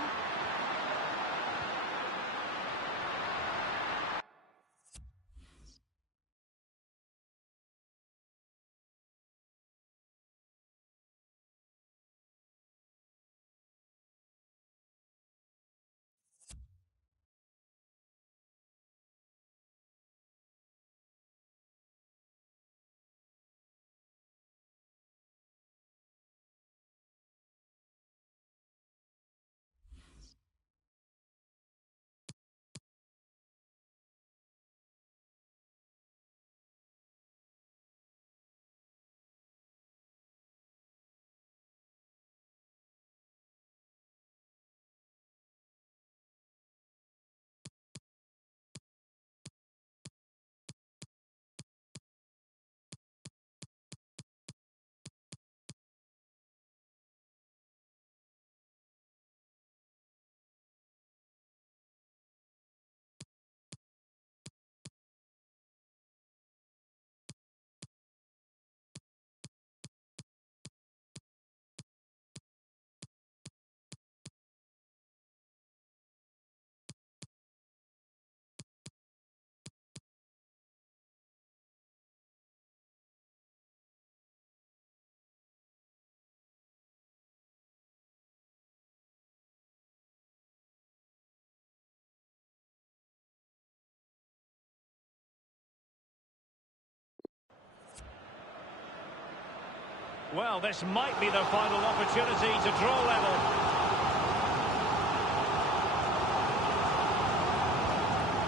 Well, this might be the final opportunity to draw level.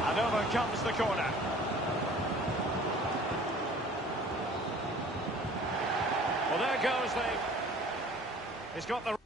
And over comes the corner. Well, there goes the... He's got the...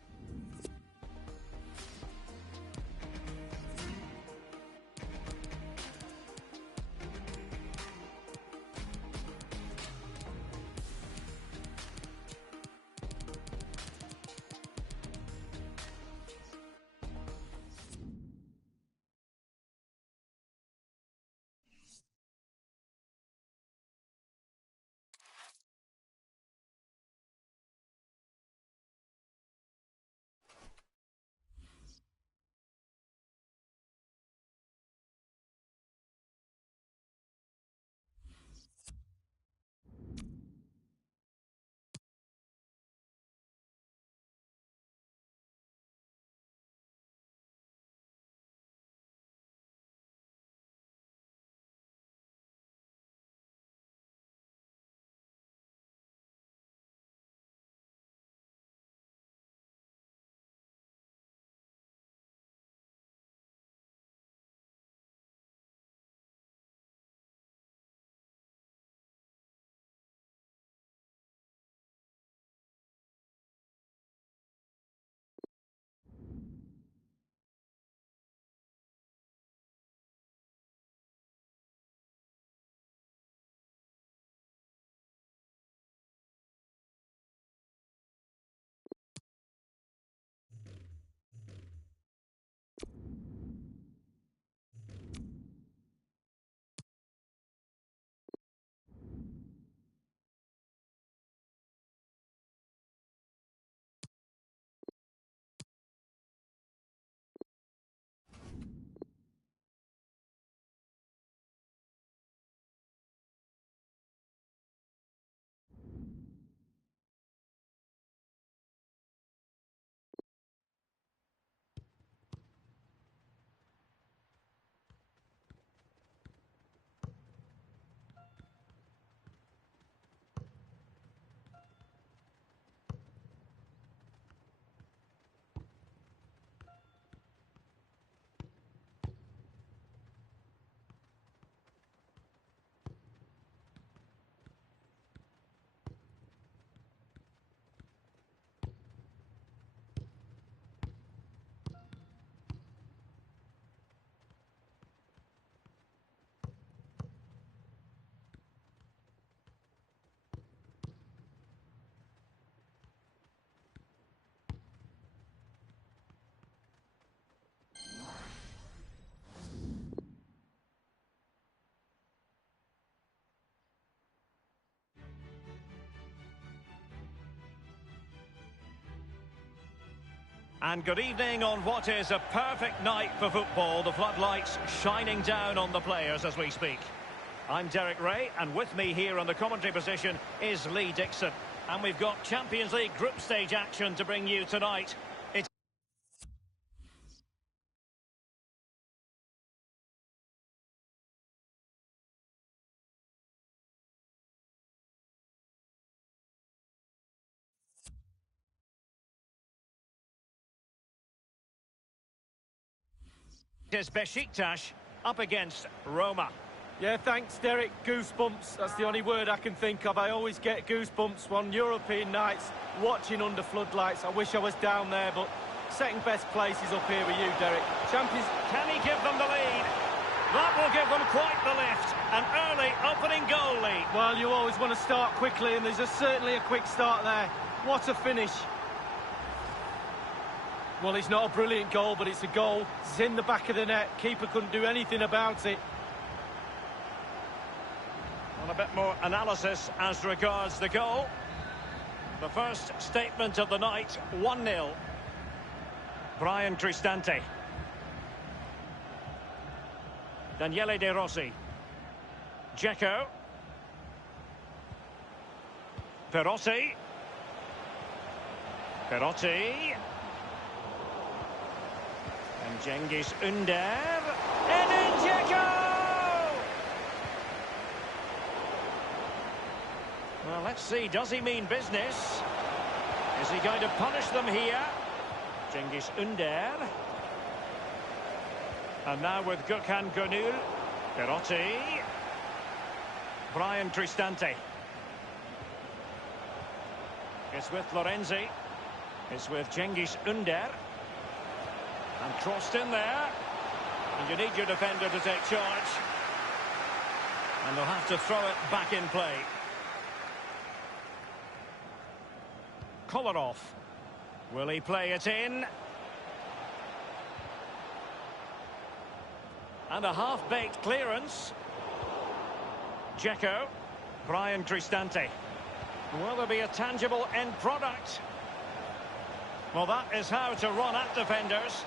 And good evening on what is a perfect night for football. The floodlights shining down on the players as we speak. I'm Derek Ray, and with me here on the commentary position is Lee Dixon. And we've got Champions League group stage action to bring you tonight. It's Besiktas up against Roma. Yeah, thanks, Derek. Goosebumps, that's the only word I can think of. I always get goosebumps on European nights, watching under floodlights. I wish I was down there, but second best place is up here with you, Derek. Champions... Can he give them the lead? That will give them quite the lift. An early opening goal lead. Well, you always want to start quickly, and there's certainly a quick start there. What a finish. Well, it's not a brilliant goal, but it's a goal. It's in the back of the net. Keeper couldn't do anything about it. Well, a bit more analysis as regards the goal. The first statement of the night, 1-0. Brian Cristante. Daniele De Rossi. Dzeko. Perotti. Perotti. And Cengiz Ünder. Edin Dzeko! Well, let's see, does he mean business? Is he going to punish them here? Cengiz Ünder. And now with Gökhan Gönül. Perotti. Brian Cristante. It's with Lorenzi. It's with Cengiz Ünder. And crossed in there. And you need your defender to take charge. And they'll have to throw it back in play. Kolarov. Will he play it in? And a half-baked clearance. Dzeko. Brian Cristante. Will there be a tangible end product? Well, that is how to run at defenders.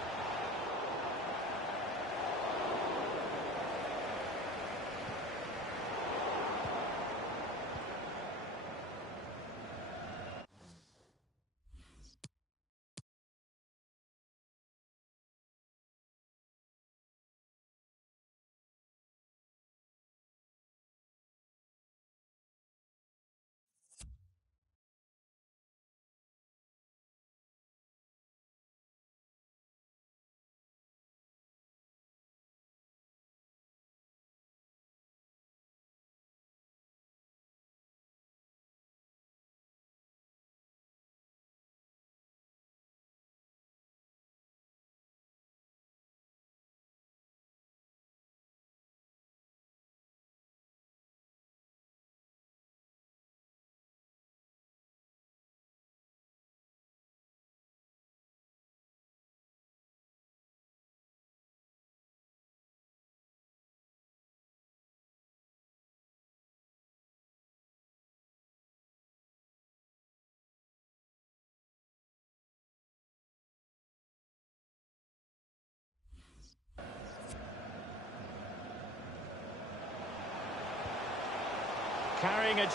Carrying a...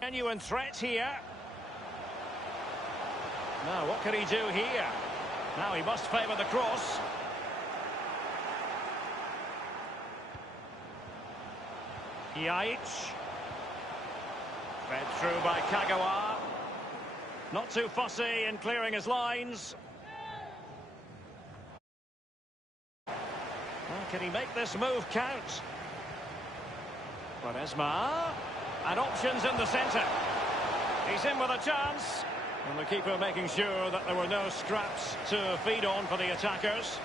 Genuine threat here. Now, what can he do here? Now he must favour the cross. Yaich. Fed through by Kagawa. Not too fussy in clearing his lines. Well, can he make this move count? Quaresma. And options in the centre. He's in with a chance. And the keeper making sure that there were no scraps to feed on for the attackers.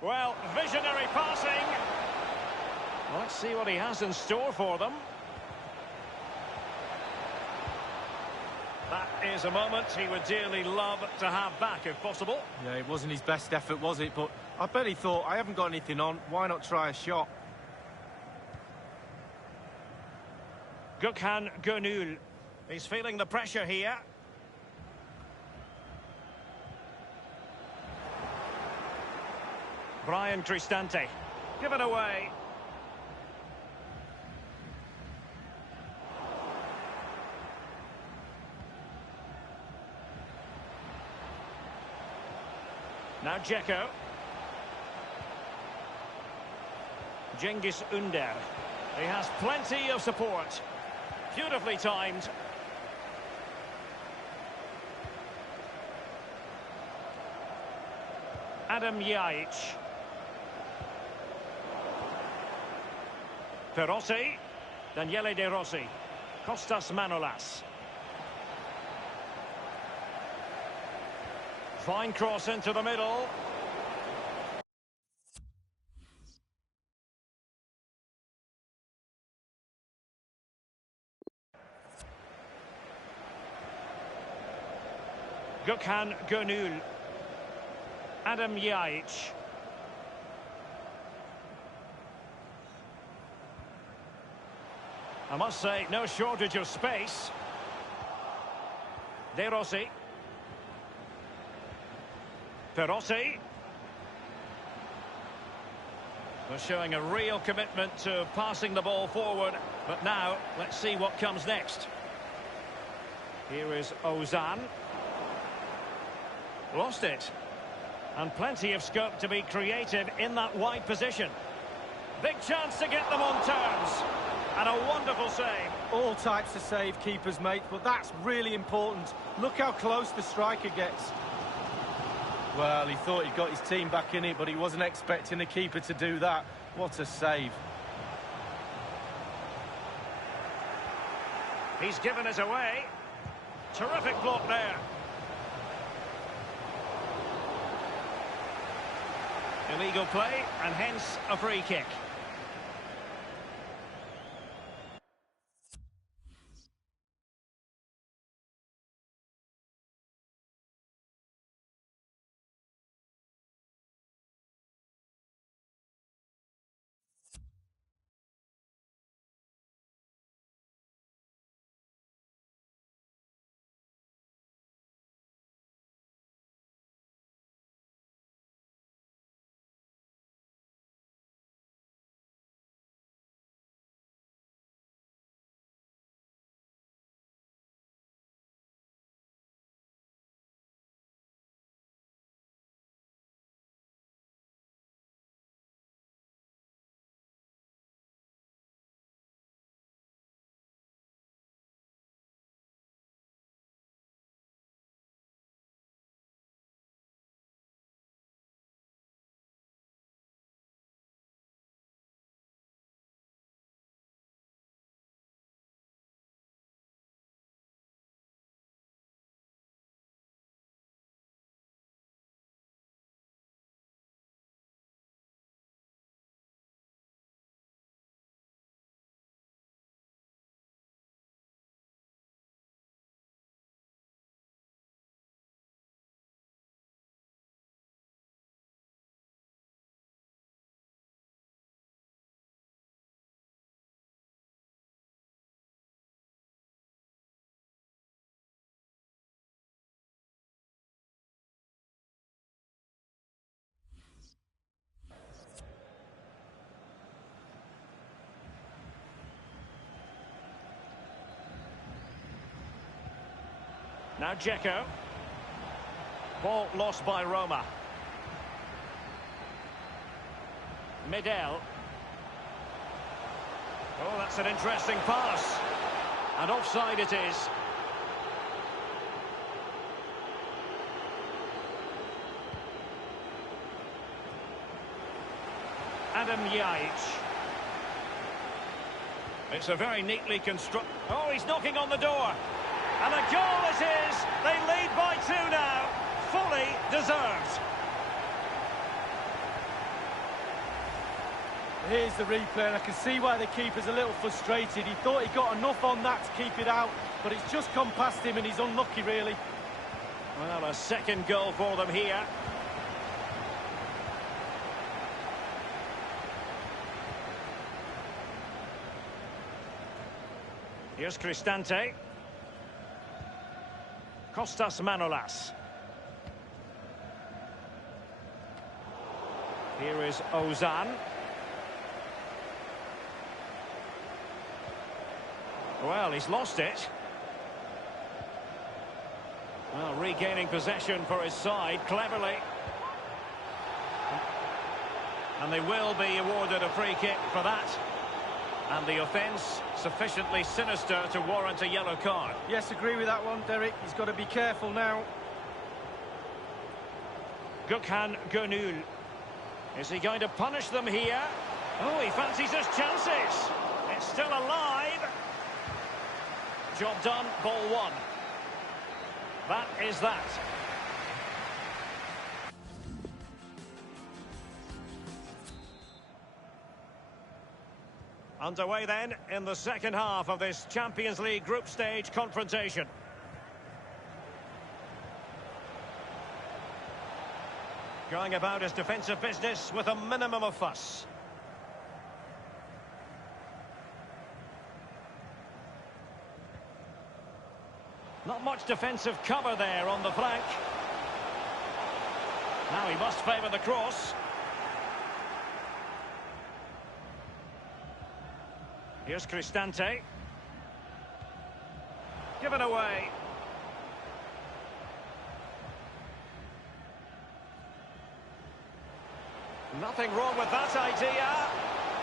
Well, visionary passing. Let's see what he has in store for them. That is a moment he would dearly love to have back, if possible. Yeah, it wasn't his best effort, was it? But I bet he thought, I haven't got anything on, why not try a shot? Gökhan Gönül. He's feeling the pressure here. Brian Cristante. Give it away. Now Dzeko. Cengiz Ünder. He has plenty of support. Beautifully timed. Adam Yaich. Perotti. Daniele De Rossi. Kostas Manolas. Fine cross into the middle. Gökhan Gönül. Adam Yaich. I must say, no shortage of space. De Rossi. Perotti. They're showing a real commitment to passing the ball forward. But now, let's see what comes next. Here is Ozan. Lost it. And plenty of scope to be creative in that wide position. Big chance to get them on terms. And a wonderful save. All types of save keepers make, but that's really important. Look how close the striker gets. Well, he thought he got his team back in it, but he wasn't expecting the keeper to do that. What a save. He's given it away. Terrific block there. Illegal play, and hence a free kick. Now Dzeko. Ball lost by Roma. Medel. Oh, that's an interesting pass. And offside it is. Adam Yajic. It's a very neatly constructed... Oh, he's knocking on the door. And a goal it is. They lead by 2 now. Fully deserved. Here's the replay, and I can see why the keeper's a little frustrated. He thought he got enough on that to keep it out, but it's just come past him and he's unlucky, really. Well, a second goal for them here. Here's Cristante. Kostas Manolas. Here is Ozan. Well, he's lost it. Well, regaining possession for his side cleverly. And they will be awarded a free kick for that. And the offence sufficiently sinister to warrant a yellow card. Yes, agree with that one, Derek. He's got to be careful now. Gökhan Gönül. Is he going to punish them here? Oh, he fancies his chances. It's still alive. Job done, ball 1. That is that. Underway then in the second half of this Champions League group stage confrontation. Going about his defensive business with a minimum of fuss. Not much defensive cover there on the flank. Now he must favour the cross. Here's Cristante. Given away. Nothing wrong with that idea.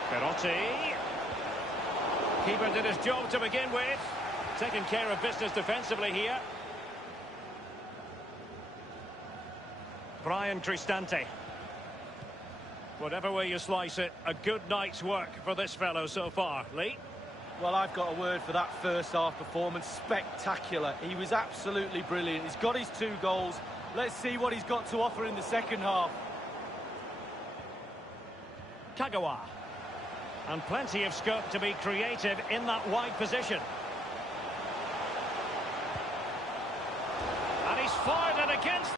Perotti. Keeper did his job to begin with. Taking care of business defensively here. Brian Cristante. Whatever way you slice it, a good night's work for this fellow so far. Lee? Well, I've got a word for that first half performance. Spectacular. He was absolutely brilliant. He's got his 2 goals. Let's see what he's got to offer in the second half. Kagawa. And plenty of scope to be creative in that wide position. And he's fired it against...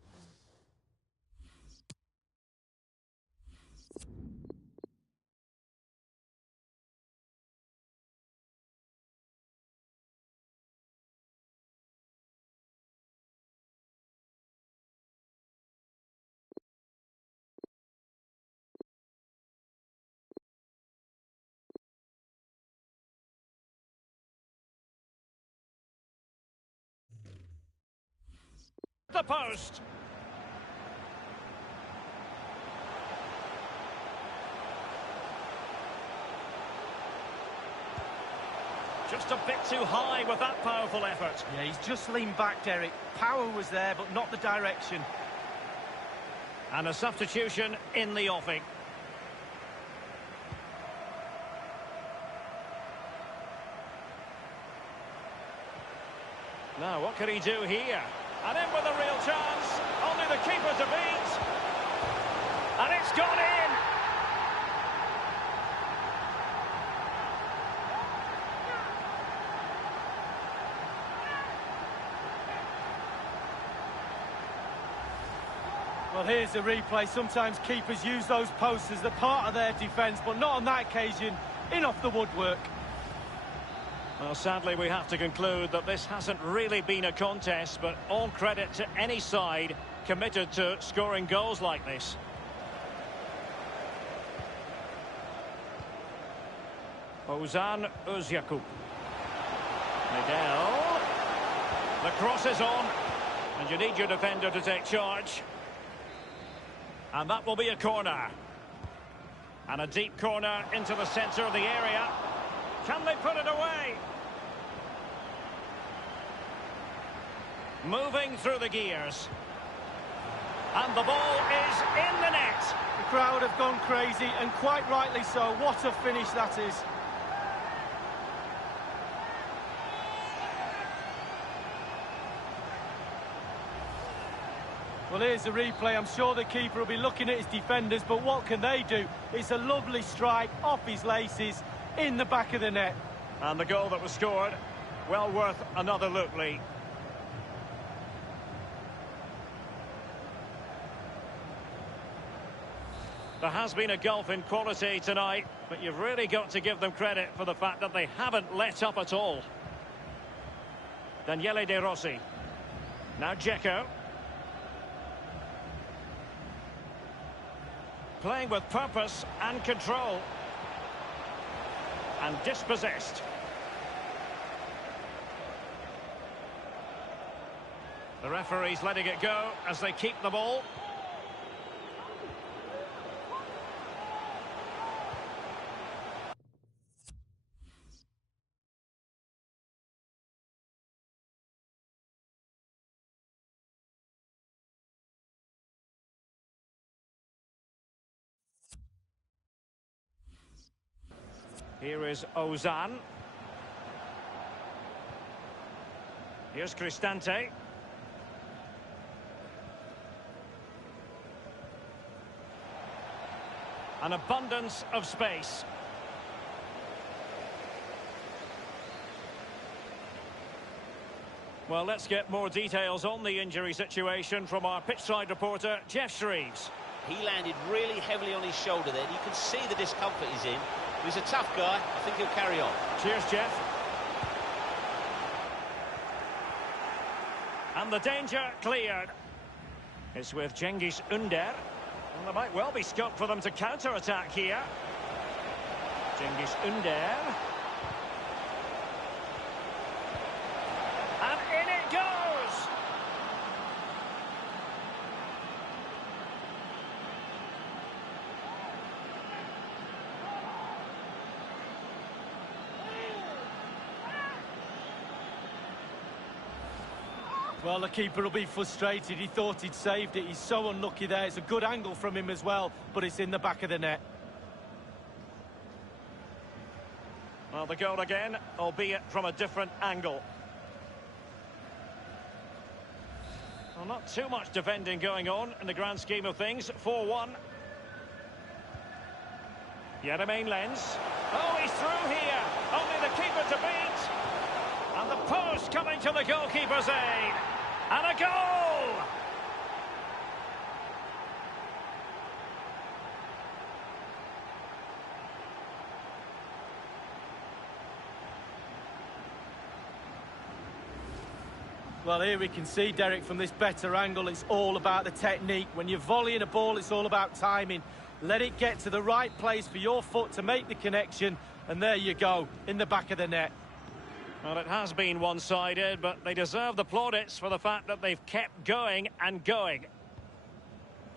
the post. Just a bit too high with that powerful effort. Yeah, he's just leaned back, Derek. Power was there, but not the direction. And a substitution in the offing. Now, what can he do here? And in with a real chance. Only the keeper to beat. And it's gone in. Well, here's the replay. Sometimes keepers use those posts as the part of their defence, but not on that occasion. In off the woodwork. Well, sadly, we have to conclude that this hasn't really been a contest, but all credit to any side committed to scoring goals like this. Ozan Özyakup. Miguel. The cross is on, and you need your defender to take charge. And that will be a corner. And a deep corner into the centre of the area. Can they put it away? Moving through the gears. And the ball is in the net. The crowd have gone crazy, and quite rightly so. What a finish that is. Well, here's the replay. I'm sure the keeper will be looking at his defenders, but what can they do? It's a lovely strike off his laces in the back of the net. And the goal that was scored, well worth another look, Lee. There has been a gulf in quality tonight, but you've really got to give them credit for the fact that they haven't let up at all. Daniele De Rossi. Now Dzeko. Playing with purpose and control. And dispossessed. The referee's letting it go as they keep the ball. Here is Ozan. Here's Cristante. An abundance of space. Well, let's get more details on the injury situation from our pitchside reporter, Jeff Shreves. He landed really heavily on his shoulder there. You can see the discomfort he's in. He's a tough guy. I think he'll carry on. Cheers, Jeff. And the danger cleared. It's with Cengiz Ünder. And there might well be scope for them to counter-attack here. Cengiz Ünder. Well, the keeper will be frustrated. He thought he'd saved it. He's so unlucky there. It's a good angle from him as well, but it's in the back of the net. Well, the goal again, albeit from a different angle. Well, not too much defending going on in the grand scheme of things. 4-1. Jermaine Lens. Oh, he's through here. Only the keeper to beat. And the post coming to the goalkeeper's aid. And a goal! Well, here we can see, Derek, from this better angle, it's all about the technique. When you're volleying a ball, it's all about timing. Let it get to the right place for your foot to make the connection, and there you go, in the back of the net. Well, it has been one-sided, but they deserve the plaudits for the fact that they've kept going and going.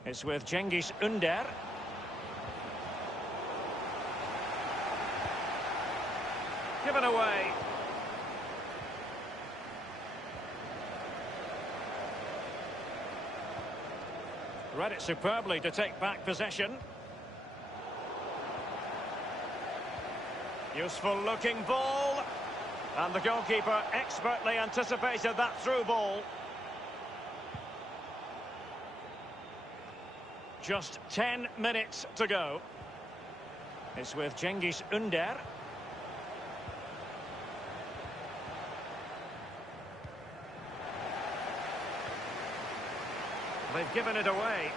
It's with Cengiz Ünder. Given away. Read it superbly to take back possession. Useful-looking ball. And the goalkeeper expertly anticipated that through ball. Just 10 minutes to go. It's with Cengiz Ünder. They've given it away.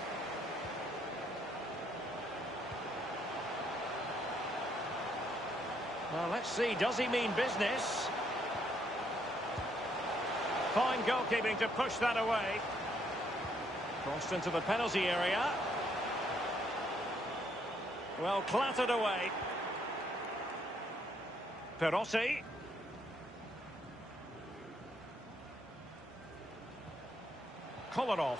Well, let's see, does he mean business? Fine goalkeeping to push that away. Crossed into the penalty area. Well, clattered away. Perotti. Kolarov.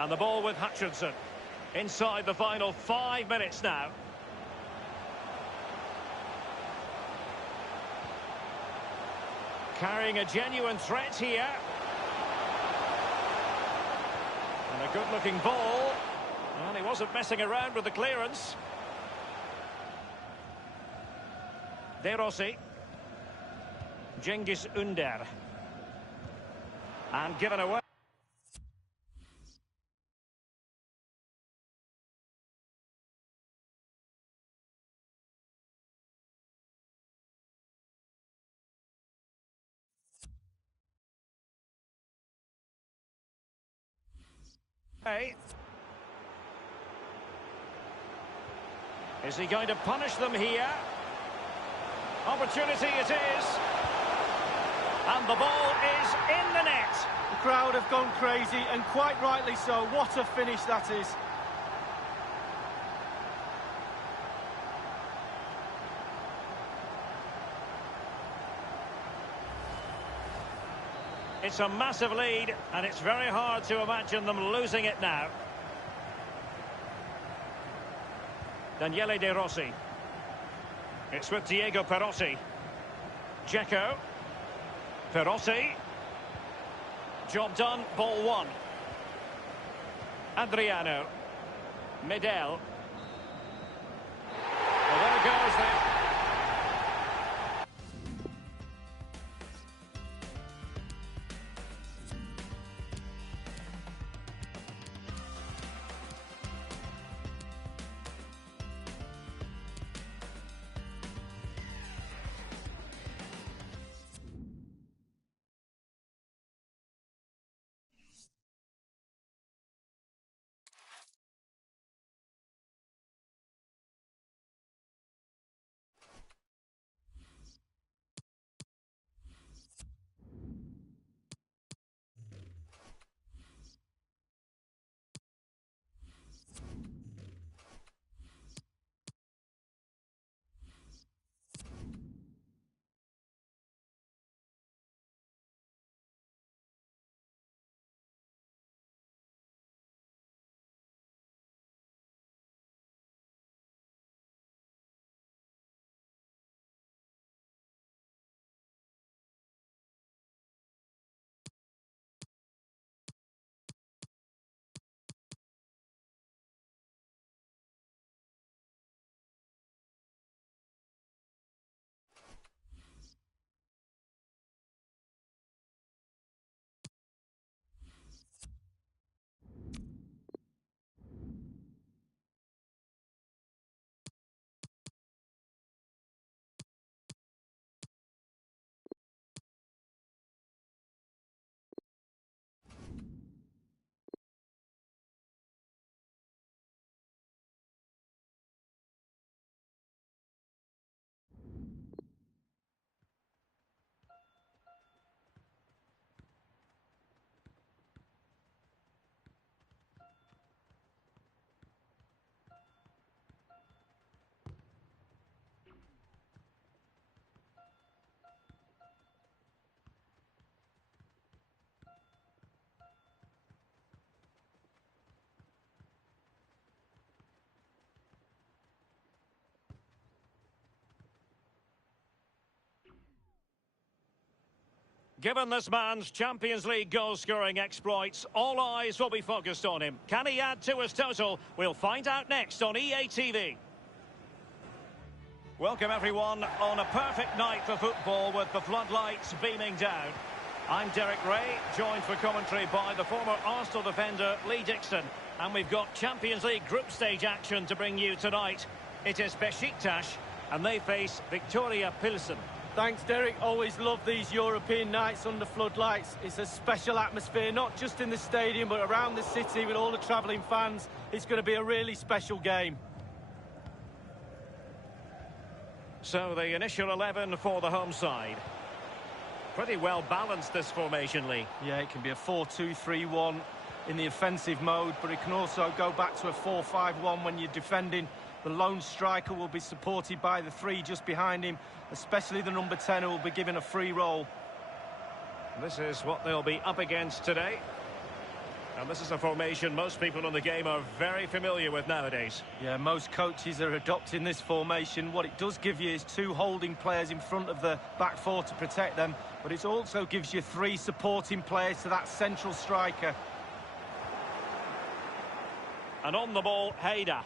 And the ball with Hutchinson. Inside the final 5 minutes now. Carrying a genuine threat here. And a good-looking ball. And he wasn't messing around with the clearance. De Rossi. Cengiz Ünder. And given away. Hey. Is he going to punish them here? Opportunity it is. And the ball is in the net. The crowd have gone crazy, and quite rightly so. What a finish that is. It's a massive lead, and it's very hard to imagine them losing it now. Daniele De Rossi. It's with Diego Perotti. Dzeko. Perotti. Job done, ball one. Adriano. Medel. Well, there it goes then. Given this man's Champions League goal-scoring exploits, all eyes will be focused on him. Can he add to his total? We'll find out next on EA TV. Welcome everyone on a perfect night for football with the floodlights beaming down. I'm Derek Ray, joined for commentary by the former Arsenal defender Lee Dixon. And we've got Champions League group stage action to bring you tonight. It is Besiktas, and they face Victoria Pilsen. Thanks, Derek. Always love these European nights under floodlights. It's a special atmosphere, not just in the stadium, but around the city with all the travelling fans. It's going to be a really special game. So the initial 11 for the home side. Pretty well balanced, this formation, Lee. Yeah, it can be a 4-2-3-1 in the offensive mode, but it can also go back to a 4-5-1 when you're defending. The lone striker will be supported by the three just behind him, especially the number 10 who will be given a free role. This is what they'll be up against today. And this is a formation most people in the game are very familiar with nowadays. Yeah, most coaches are adopting this formation. What it does give you is two holding players in front of the back four to protect them, but it also gives you three supporting players to that central striker. And on the ball, Hader.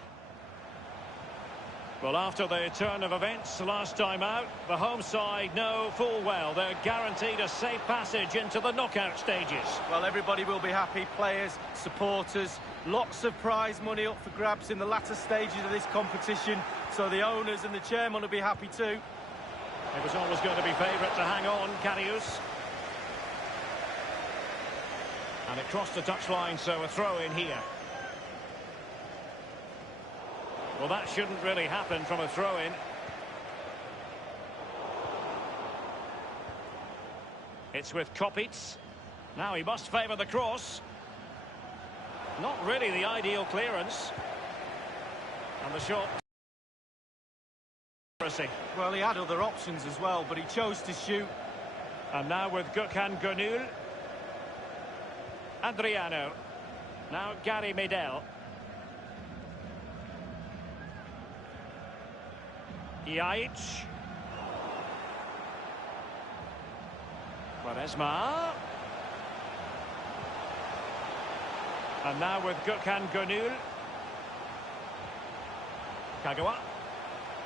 Well, after the turn of events last time out, the home side know full well they're guaranteed a safe passage into the knockout stages. Well, everybody will be happy, players, supporters, lots of prize money up for grabs in the latter stages of this competition, so the owners and the chairman will be happy too. It was always going to be favourite to hang on, Karius. And it crossed the touchline, so a throw in here. Well, that shouldn't really happen from a throw-in. It's with Kopitz. Now he must favour the cross. Not really the ideal clearance. And the shot. Well, he had other options as well, but he chose to shoot. And now with Gökhan Gönül. Adriano. Now Gary Medel. Yaich. Quaresma. And now with Gökhan Gönül. Kagawa.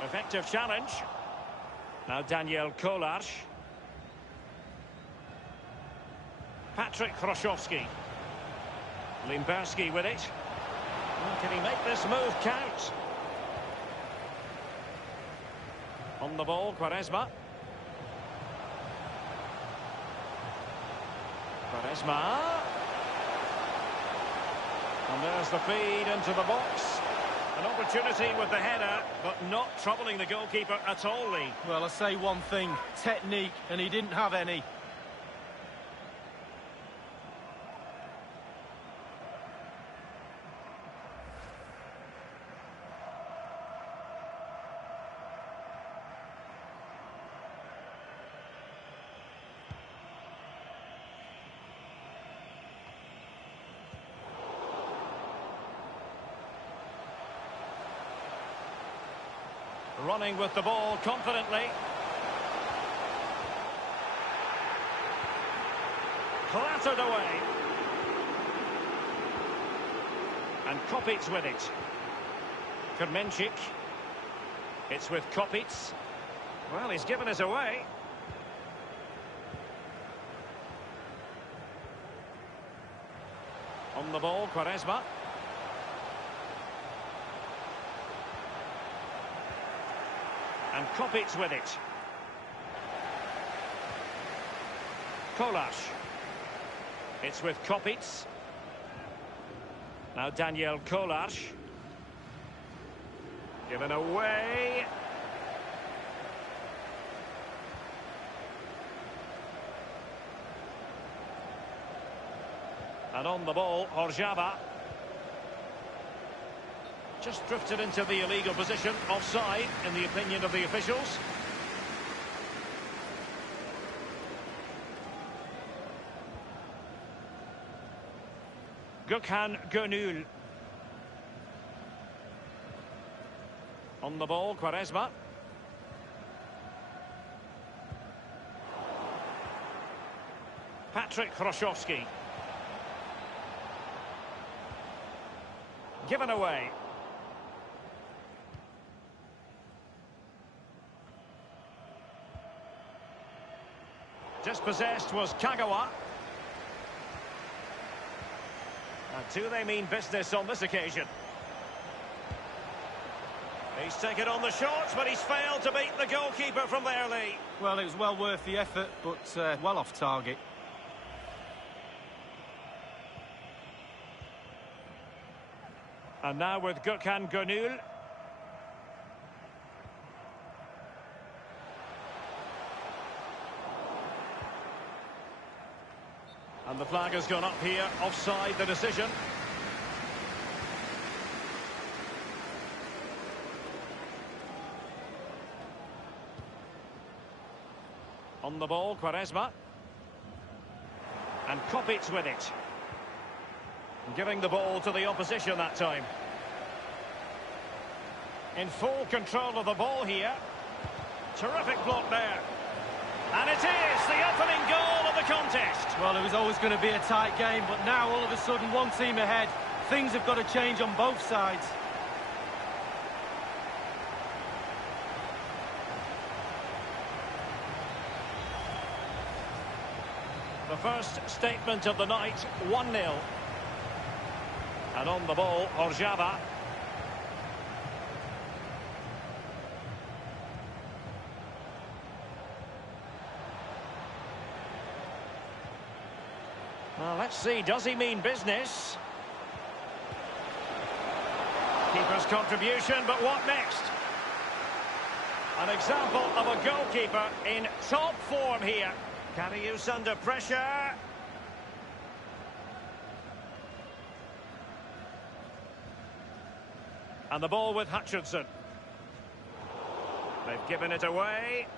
Effective challenge. Now Daniel Kolar. Patrick Hroszowski. Limberski with it. Can he make this move count? On the ball, Quaresma. Quaresma. And there's the feed into the box. An opportunity with the header, but not troubling the goalkeeper at all, Lee. Well, I say one thing, technique, and he didn't have any. Running with the ball confidently. Clattered away. And Kopitz with it. Kermenchik. It's with Kopitz. Well, he's given us away. On the ball, Quaresma. And Kopitz with it. Kolar. It's with Kopitz. Now Daniel Kolar. Given away. And on the ball, Horjava. Just drifted into the illegal position, offside, in the opinion of the officials. Gökhan Gönül. On the ball, Patrick Hroszowski. Given away. Dispossessed was Kagawa. And do they mean business on this occasion? He's taken on the shots, but he's failed to beat the goalkeeper from there, Lee. Well, it was well worth the effort, but well off target. And now with Gökhan Gönül. And the flag has gone up here, offside the decision. On the ball, Quaresma. And Kopic with it. Giving the ball to the opposition that time. In full control of the ball here. Terrific block there. And it is the opening goal of the contest. Well, it was always going to be a tight game, but now all of a sudden one team ahead. Things have got to change on both sides. The first statement of the night, 1-0. And on the ball, Orjava. Well, let's see, does he mean business? Keeper's contribution, but what next? An example of a goalkeeper in top form here. Karius under pressure. And the ball with Hutchinson. They've given it away.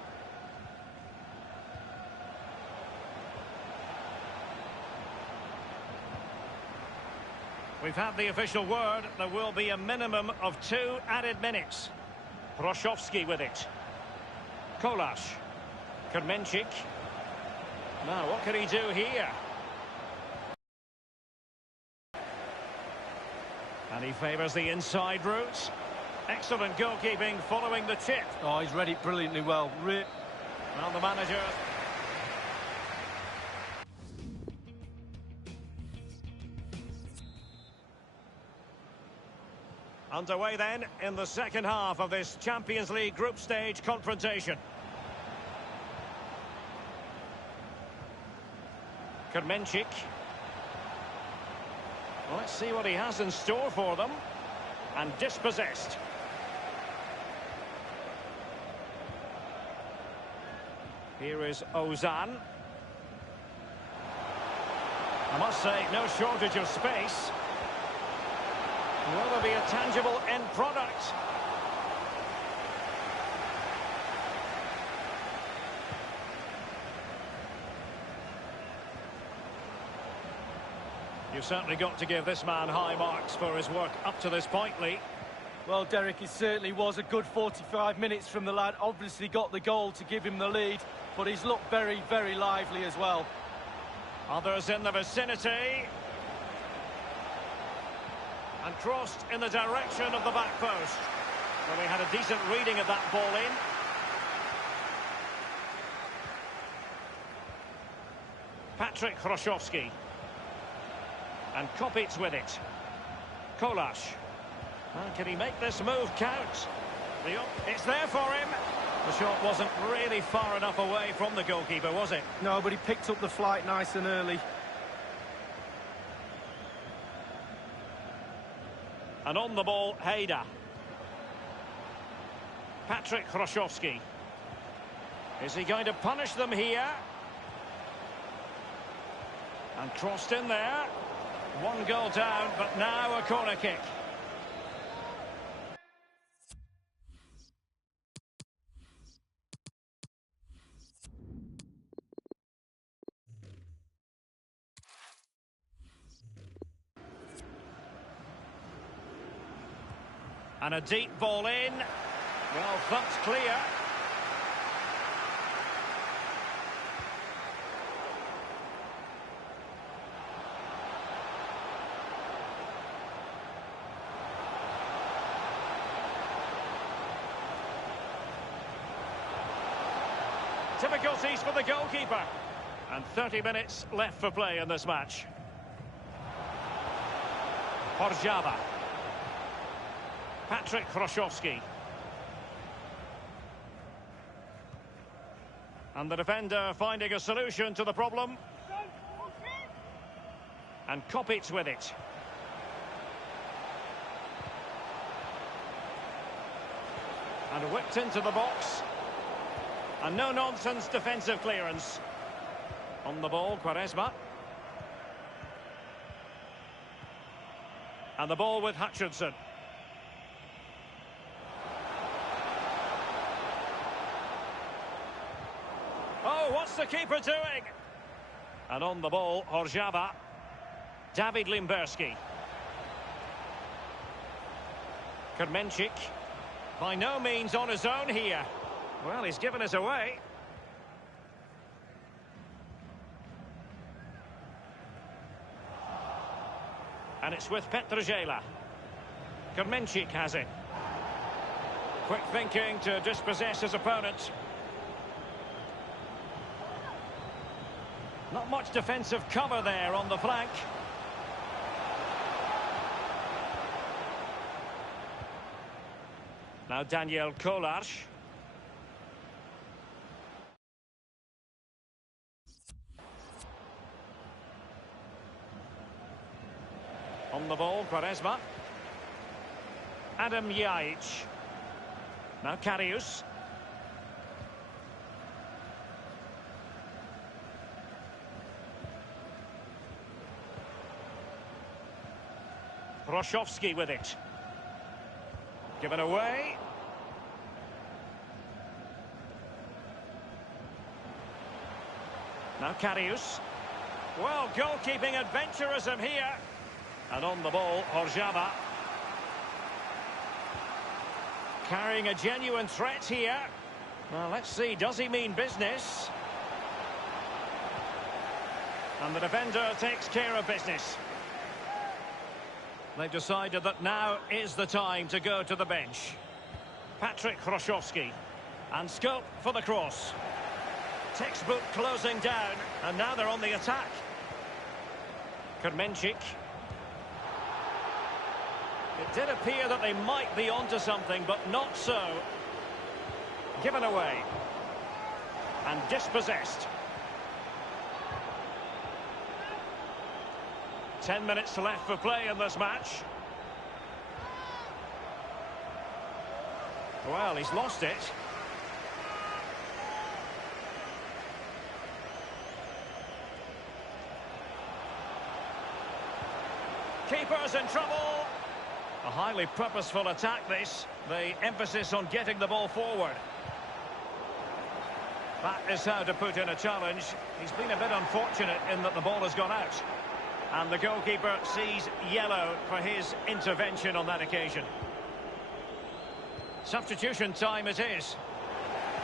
We've had the official word. There will be a minimum of 2 added minutes. Hroszowski with it. Kolas. Kermencic. Now, what can he do here? And he favours the inside route. Excellent goalkeeping following the chip. Oh, he's read it brilliantly well. Well, the manager... Underway then in the second half of this Champions League group stage confrontation. Kermencic. Well, let's see what he has in store for them. And dispossessed. Here is Ozan. I must say, no shortage of space. Will there be a tangible end product? You've certainly got to give this man high marks for his work up to this point, Lee. Well, Derek, it certainly was a good 45 minutes from the lad. Obviously got the goal to give him the lead, but he's looked very, very lively as well. Others in the vicinity. And crossed in the direction of the back post. Well, we had a decent reading of that ball in. Patrick Hroszowski. And Kopic with it. Kolas. And can he make this move count? It's there for him. The shot wasn't really far enough away from the goalkeeper, was it? No, but he picked up the flight nice and early. And on the ball, Hader. Patrick Hroszowski. Is he going to punish them here? And crossed in there. 1 goal down, but now a corner kick. And a deep ball in. Well, thumped clear. Difficulties for the goalkeeper. And 30 minutes left for play in this match. Horjava. Patrick Hroszowski. And the defender finding a solution to the problem. And Kopits with it. And whipped into the box. And no-nonsense defensive clearance. On the ball, Quaresma. And the ball with Hutchinson. Oh, what's the keeper doing? And on the ball, Horjava. David Limberski. Kermenchik. By no means on his own here. Well, he's given us away. And it's with Petrogela. Kermenchik has it. Quick thinking to dispossess his opponent. Not much defensive cover there on the flank. Now Daniel Kolarz. On the ball, Quaresma. Adam Yajic. Now Karius. Hroszowski with it. Given away. Now Karius. Well, goalkeeping adventurism here. And on the ball, Horjava. Carrying a genuine threat here. Well, let's see, does he mean business? And the defender takes care of business. They've decided that now is the time to go to the bench. Patrick Hroszowski. And scope for the cross. Textbook closing down. And now they're on the attack. Kermenchik. It did appear that they might be onto something, but not so. Given away. And dispossessed. 10 minutes left for play in this match. Well, he's lost it. Keeper's in trouble. A highly purposeful attack, this. The emphasis on getting the ball forward. That is how to put in a challenge. He's been a bit unfortunate in that the ball has gone out. And the goalkeeper sees yellow for his intervention on that occasion. Substitution time it is.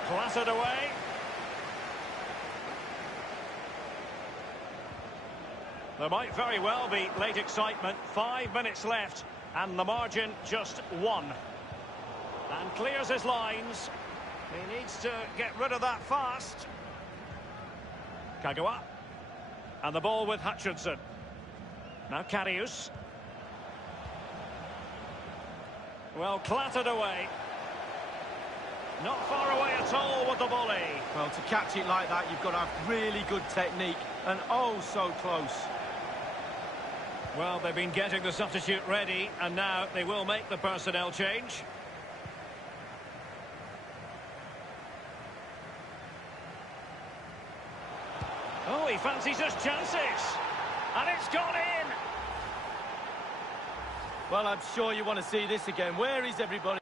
Clattered away. There might very well be late excitement. 5 minutes left. And the margin just 1. And clears his lines. He needs to get rid of that fast. Kagawa. And the ball with Hutchinson. Now Karius. Well, clattered away. Not far away at all with the volley. Well, to catch it like that, you've got to have really good technique. And oh, so close. Well, they've been getting the substitute ready, and now they will make the personnel change. Oh, he fancies his chances. And it's gone in. Well, I'm sure you want to see this again. Where is everybody?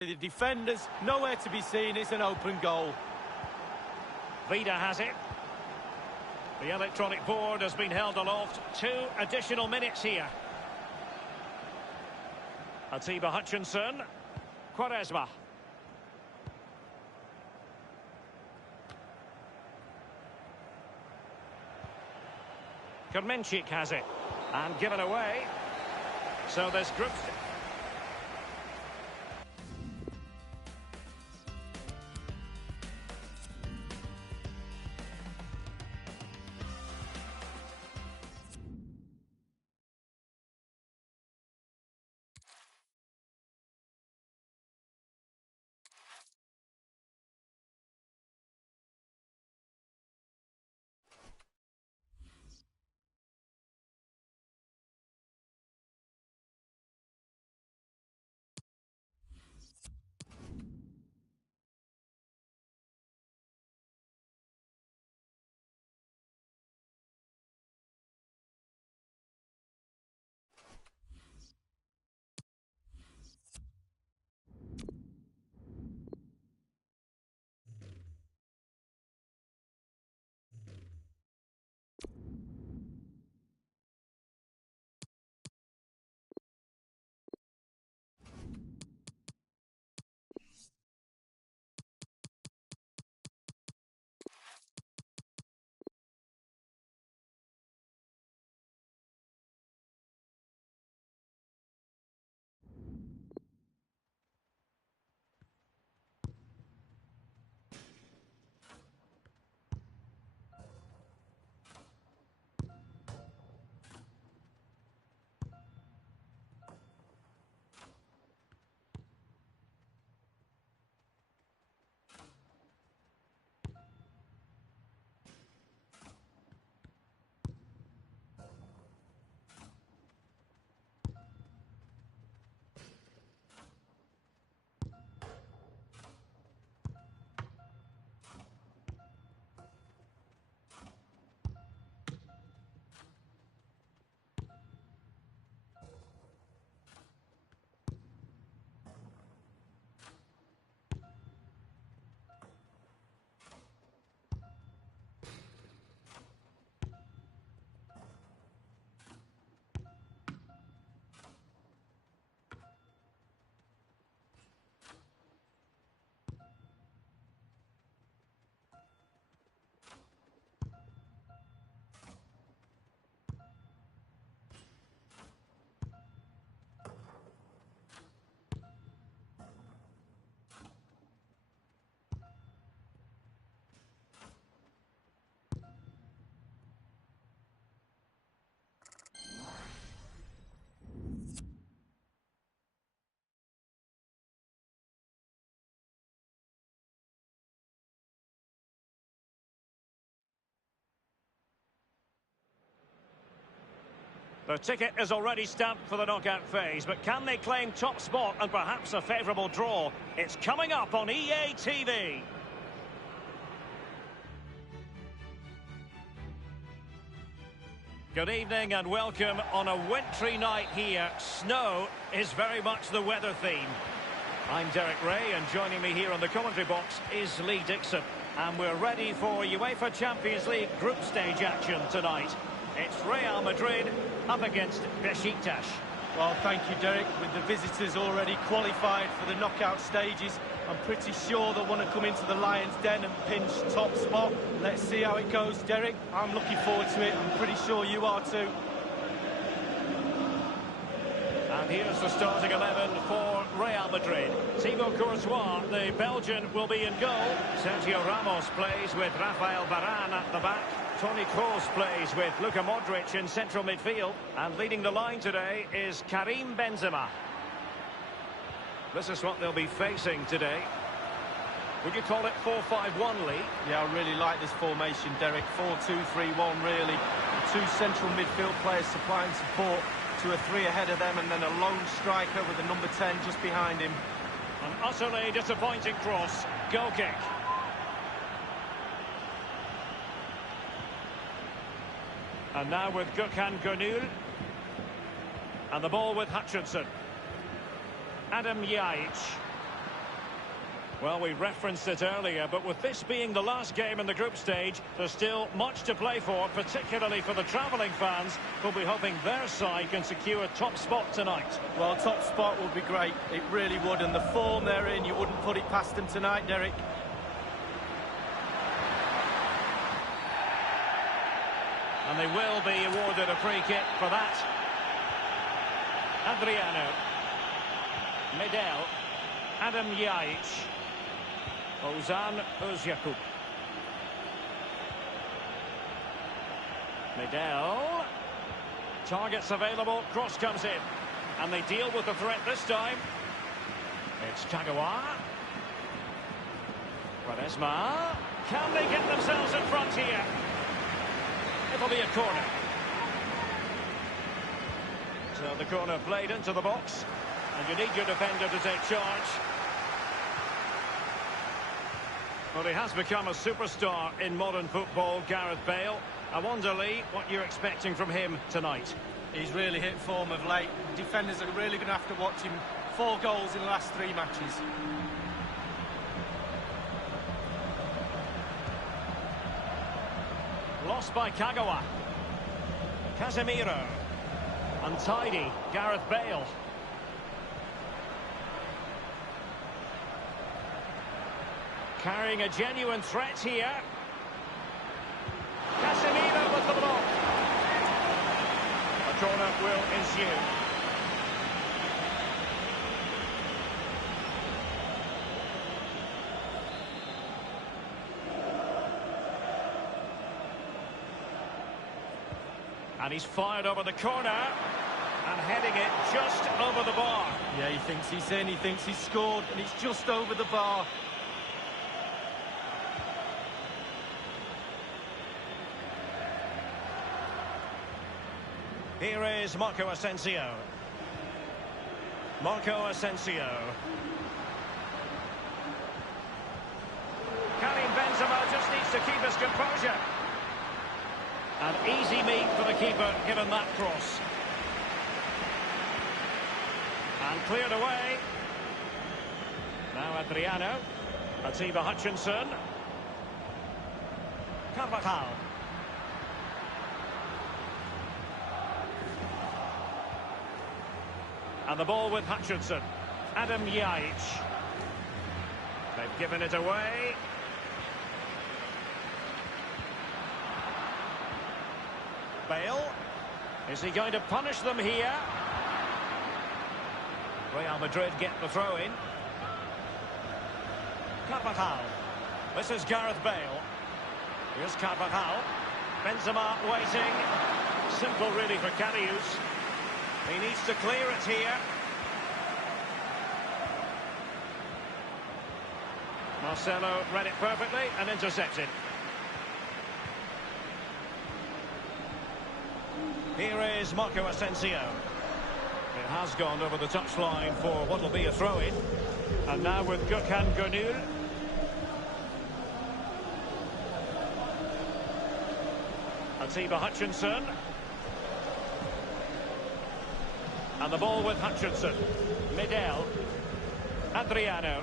The defenders nowhere to be seen. It's an open goal. Vida has it. The electronic board has been held aloft. 2 additional minutes here. Atiba Hutchinson. Quaresma. Kermenchik has it. And given away. So there's group... The ticket is already stamped for the knockout phase, but can they claim top spot and perhaps a favourable draw? It's coming up on EA TV. Good evening and welcome on a wintry night here. Snow is very much the weather theme. I'm Derek Ray, and joining me here on the commentary box is Lee Dixon. And we're ready for UEFA Champions League group stage action tonight. It's Real Madrid up against Besiktas. Well, thank you, Derek. With the visitors already qualified for the knockout stages, I'm pretty sure they'll want to come into the Lions' den and pinch top spot. Let's see how it goes, Derek. I'm looking forward to it. I'm pretty sure you are too. And here's the starting 11 for Real Madrid. Thibaut Courtois, the Belgian, will be in goal. Sergio Ramos plays with Rafael Varane at the back. Toni Kroos plays with Luka Modric in central midfield. And leading the line today is Karim Benzema. This is what they'll be facing today. Would you call it 4-5-1, Lee? Yeah, I really like this formation, Derek. 4-2-3-1, really. The 2 central midfield players supplying support to a 3 ahead of them, and then a lone striker with a number 10 just behind him. An utterly disappointing cross. Goal kick. And now with Gökhan Gönül. And the ball with Hutchinson. Adam Yajic. Well, we referenced it earlier, but with this being the last game in the group stage, there's still much to play for, particularly for the travelling fans, who'll be hoping their side can secure a top spot tonight. Well, top spot would be great. It really would, and the form they're in, you wouldn't put it past them tonight, Derek. And they will be awarded a free kick for that. Adriano. Medel. Adam Yajic. Ozan Özyakup. Medel. Targets available, cross comes in. And they deal with the threat this time. It's Kagawa. Quaresma. Can they get themselves in front here? It'll be a corner. So the corner played into the box. And you need your defender to take charge. Well, he has become a superstar in modern football, Gareth Bale. I wonder, Lee, what you're expecting from him tonight. He's really hit form of late. Defenders are really going to have to watch him. 4 goals in the last 3 matches. Lost by Kagawa. Casemiro. Untidy, Gareth Bale. Carrying a genuine threat here. Casemiro with the block. A corner will ensue. And he's fired over the corner and heading it just over the bar. Yeah, he thinks he's in, he thinks he's scored, and it's just over the bar. Here is Marco Asensio. Marco Asensio. Karim Benzema just needs to keep his composure. An easy meet for the keeper, given that cross. And cleared away. Now Adriano. Atiba Hutchinson. Carvajal. And the ball with Hutchinson. Adam Yajic. They've given it away. Bale. Is he going to punish them here? Real Madrid get the throw in. Carvajal. This is Gareth Bale. Here's Carvajal. Benzema waiting. Simple really for Karius. He needs to clear it here. Marcelo read it perfectly and intercepted. Here is Marco Asensio. It has gone over the touchline for what will be a throw-in. And now with Gökhan Gönül. Atiba Hutchinson. And the ball with Hutchinson. Medel. Adriano.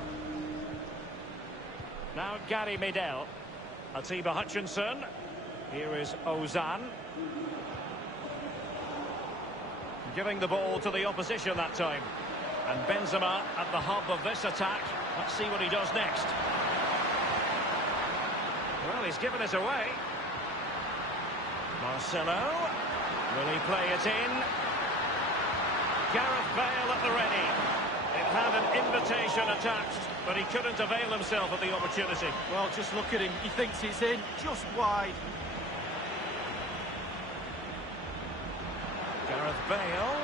Now Gary Medel. Atiba Hutchinson. Here is Ozan. Giving the ball to the opposition that time. And Benzema at the hub of this attack. Let's see what he does next. Well, he's given it away. Marcelo. Will he play it in? Gareth Bale at the ready. It had an invitation attached, but he couldn't avail himself of the opportunity. Well, just look at him. He thinks he's in, just wide. Gareth Bale.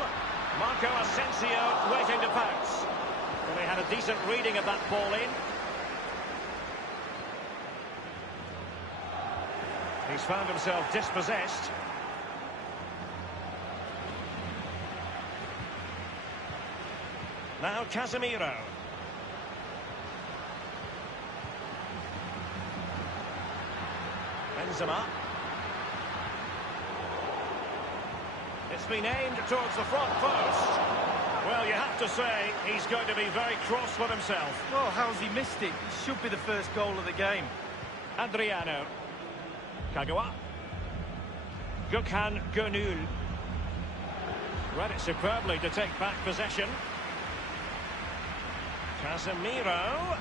Marco Asensio waiting to pounce. Well, he had a decent reading of that ball in. He's found himself dispossessed. Now Casemiro. Benzema. It's been aimed towards the front post. Well, you have to say, he's going to be very cross with himself. Well, how's he missed it? It should be the first goal of the game. Adriano. Kagawa. Gökhan Gönül. Read it superbly to take back possession. Casemiro.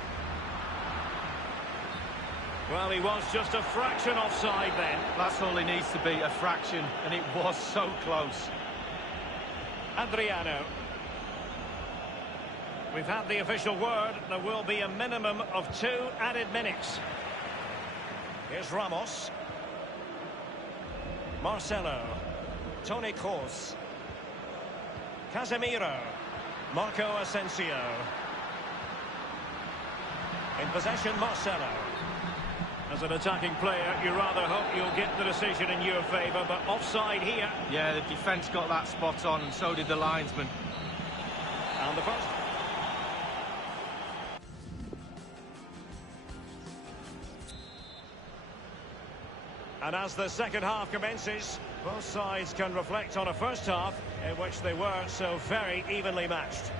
Well, he was just a fraction offside then. That's all he needs to be, a fraction, and it was so close. Adriano. We've had the official word. There will be a minimum of 2 added minutes. Here's Ramos. Marcelo. Toni Kroos. Casemiro. Marco Asensio. In possession, Marcelo. As an attacking player, you rather hope you'll get the decision in your favour, but offside here. Yeah, the defence got that spot on, and so did the linesman. And the first. And as the second half commences, both sides can reflect on a first half in which they were so very evenly matched.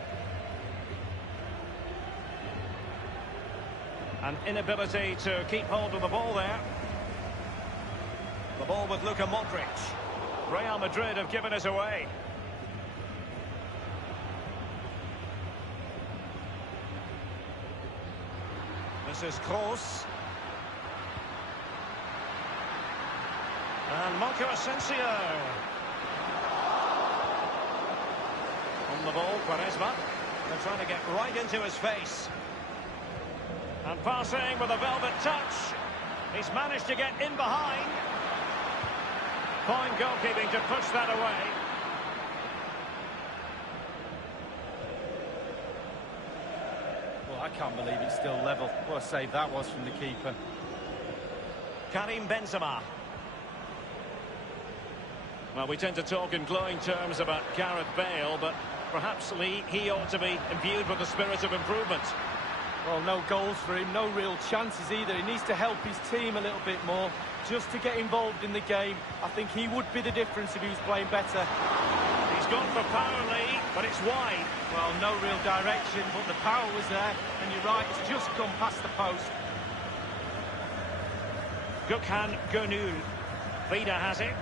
An inability to keep hold of the ball there. The ball with Luka Modric. Real Madrid have given us away. This is Kroos. And Marco Asensio. On the ball, Quaresma. They're trying to get right into his face. And passing with a velvet touch. He's managed to get in behind. Fine goalkeeping to push that away. Well, I can't believe it's still level. What a save that was from the keeper. Karim Benzema. Well, we tend to talk in glowing terms about Gareth Bale, but perhaps he ought to be imbued with the spirit of improvement. Well, no goals for him, no real chances either. He needs to help his team a little bit more, just to get involved in the game. I think he would be the difference if he was playing better. He's gone for power, Lee, but it's wide. Well, no real direction, but the power was there. And you're right, it's just gone past the post. Gökhan Gönül. Vida has it.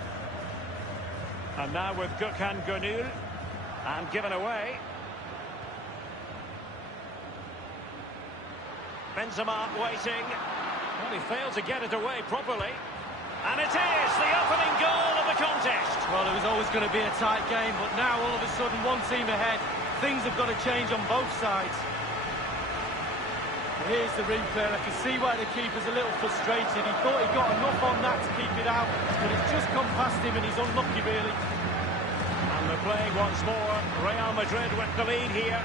And now with Gökhan Gönül. And given away. Benzema waiting. Well, he failed to get it away properly. And it is the opening goal of the contest. Well, it was always going to be a tight game, but now all of a sudden one team ahead. Things have got to change on both sides. Here's the replay, and I can see why the keeper's a little frustrated. He thought he got enough on that to keep it out, but it's just gone past him and he's unlucky, really. And they're playing once more. Real Madrid with the lead here.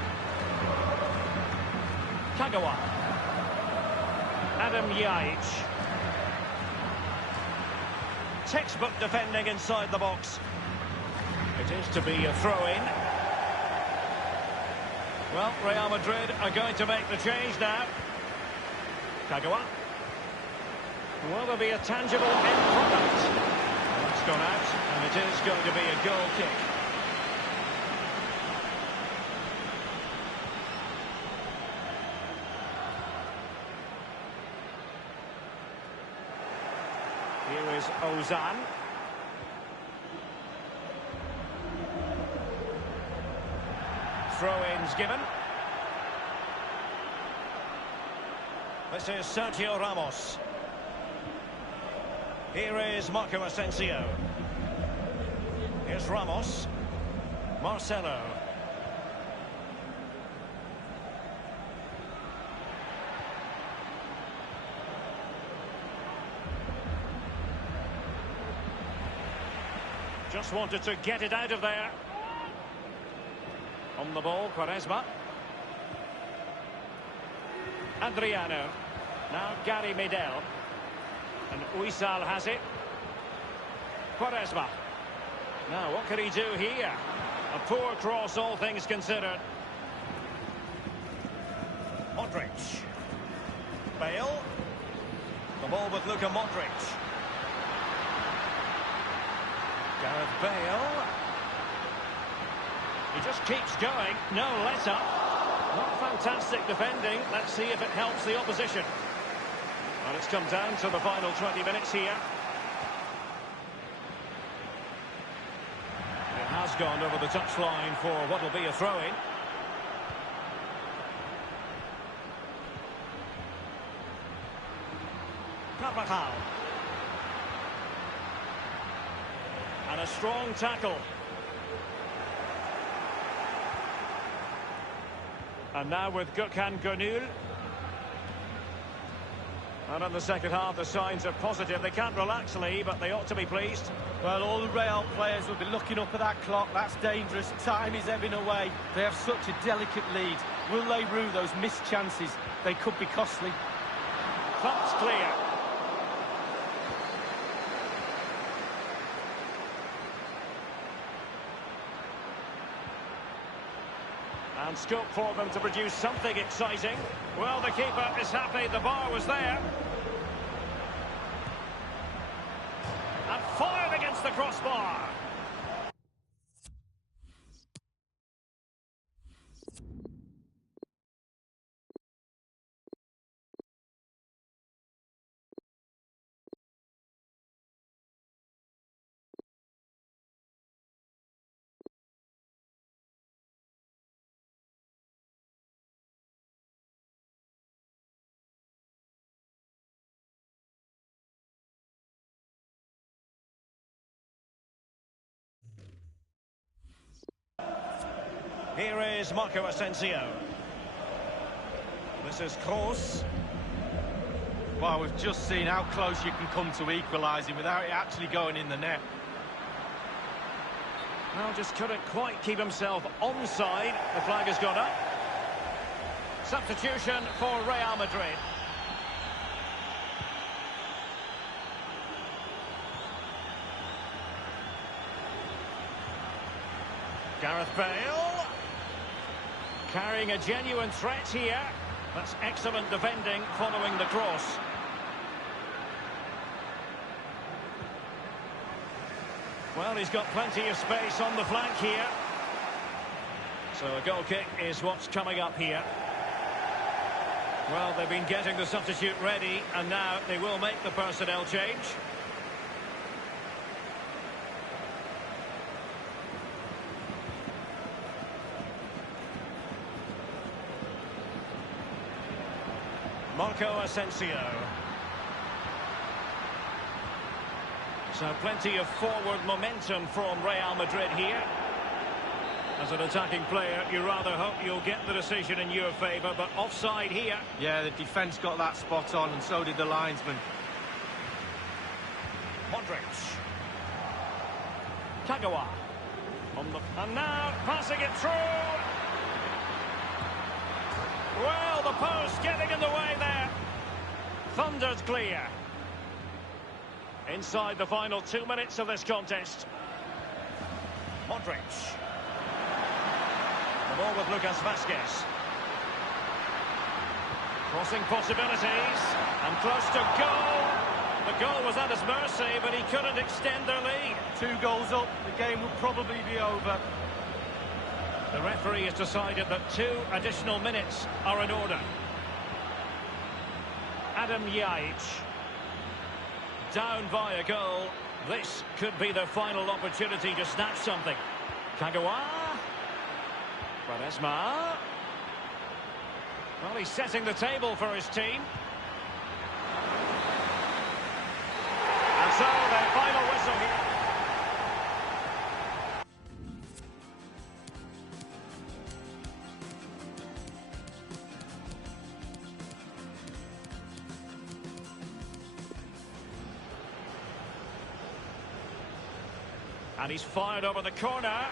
Kagawa. Adam Yajic. Textbook defending inside the box. It is to be a throw-in. Well, Real Madrid are going to make the change now. Kagawa. Will there be a tangible end product? Well, that's gone out, and it is going to be a goal kick. Here is Ozan. Throw-ins given. This is Sergio Ramos. Here is Marco Asensio. Here's Ramos. Marcelo. Just wanted to get it out of there. On the ball, Quaresma. Adriano. Now Gary Medel. And Uysal has it. Quaresma. Now, what can he do here? A poor cross, all things considered. Modric. Bale. The ball with Luka Modric. Gareth Bale. He just keeps going. No let-up. Not fantastic defending. Let's see if it helps the opposition. And it's come down to the final 20 minutes here. It has gone over the touchline for what will be a throw-in. Carvajal. And a strong tackle. And now with Gökhan Gönül. And in the second half, the signs are positive. They can't relax, Lee, but they ought to be pleased. Well, all the Real players will be looking up at that clock. That's dangerous. Time is ebbing away. They have such a delicate lead. Will they rue those missed chances? They could be costly. Thumped clear. And scope for them to produce something exciting. Well, the keeper is happy. The bar was there. And fired against the crossbar. Here is Marco Asensio. This is Kroos. Well, we've just seen how close you can come to equalising without it actually going in the net. Well, just couldn't quite keep himself onside. The flag has gone up. Substitution for Real Madrid. Gareth Bale. Carrying a genuine threat here. That's excellent defending following the cross. Well, he's got plenty of space on the flank here. So a goal kick is what's coming up here. Well, they've been getting the substitute ready, and now they will make the personnel change. Marco Asensio. So plenty of forward momentum from Real Madrid here. As an attacking player, you rather hope you'll get the decision in your favour, but offside here. Yeah, the defence got that spot on, and so did the linesman. Modric. Kagawa. And now passing it through. Well, the post getting in the way there. Thundered clear. Inside the final 2 minutes of this contest. Modric. The ball with Lucas Vazquez. Crossing possibilities. And close to goal. The goal was at his mercy, but he couldn't extend their lead. 2 goals up, the game will probably be over. The referee has decided that 2 additional minutes are in order. Adam Yaich. Down by a goal. This could be their final opportunity to snatch something. Kagawa. Quaresma. Well, he's setting the table for his team. And so, their final whistle here. And he's fired over the corner.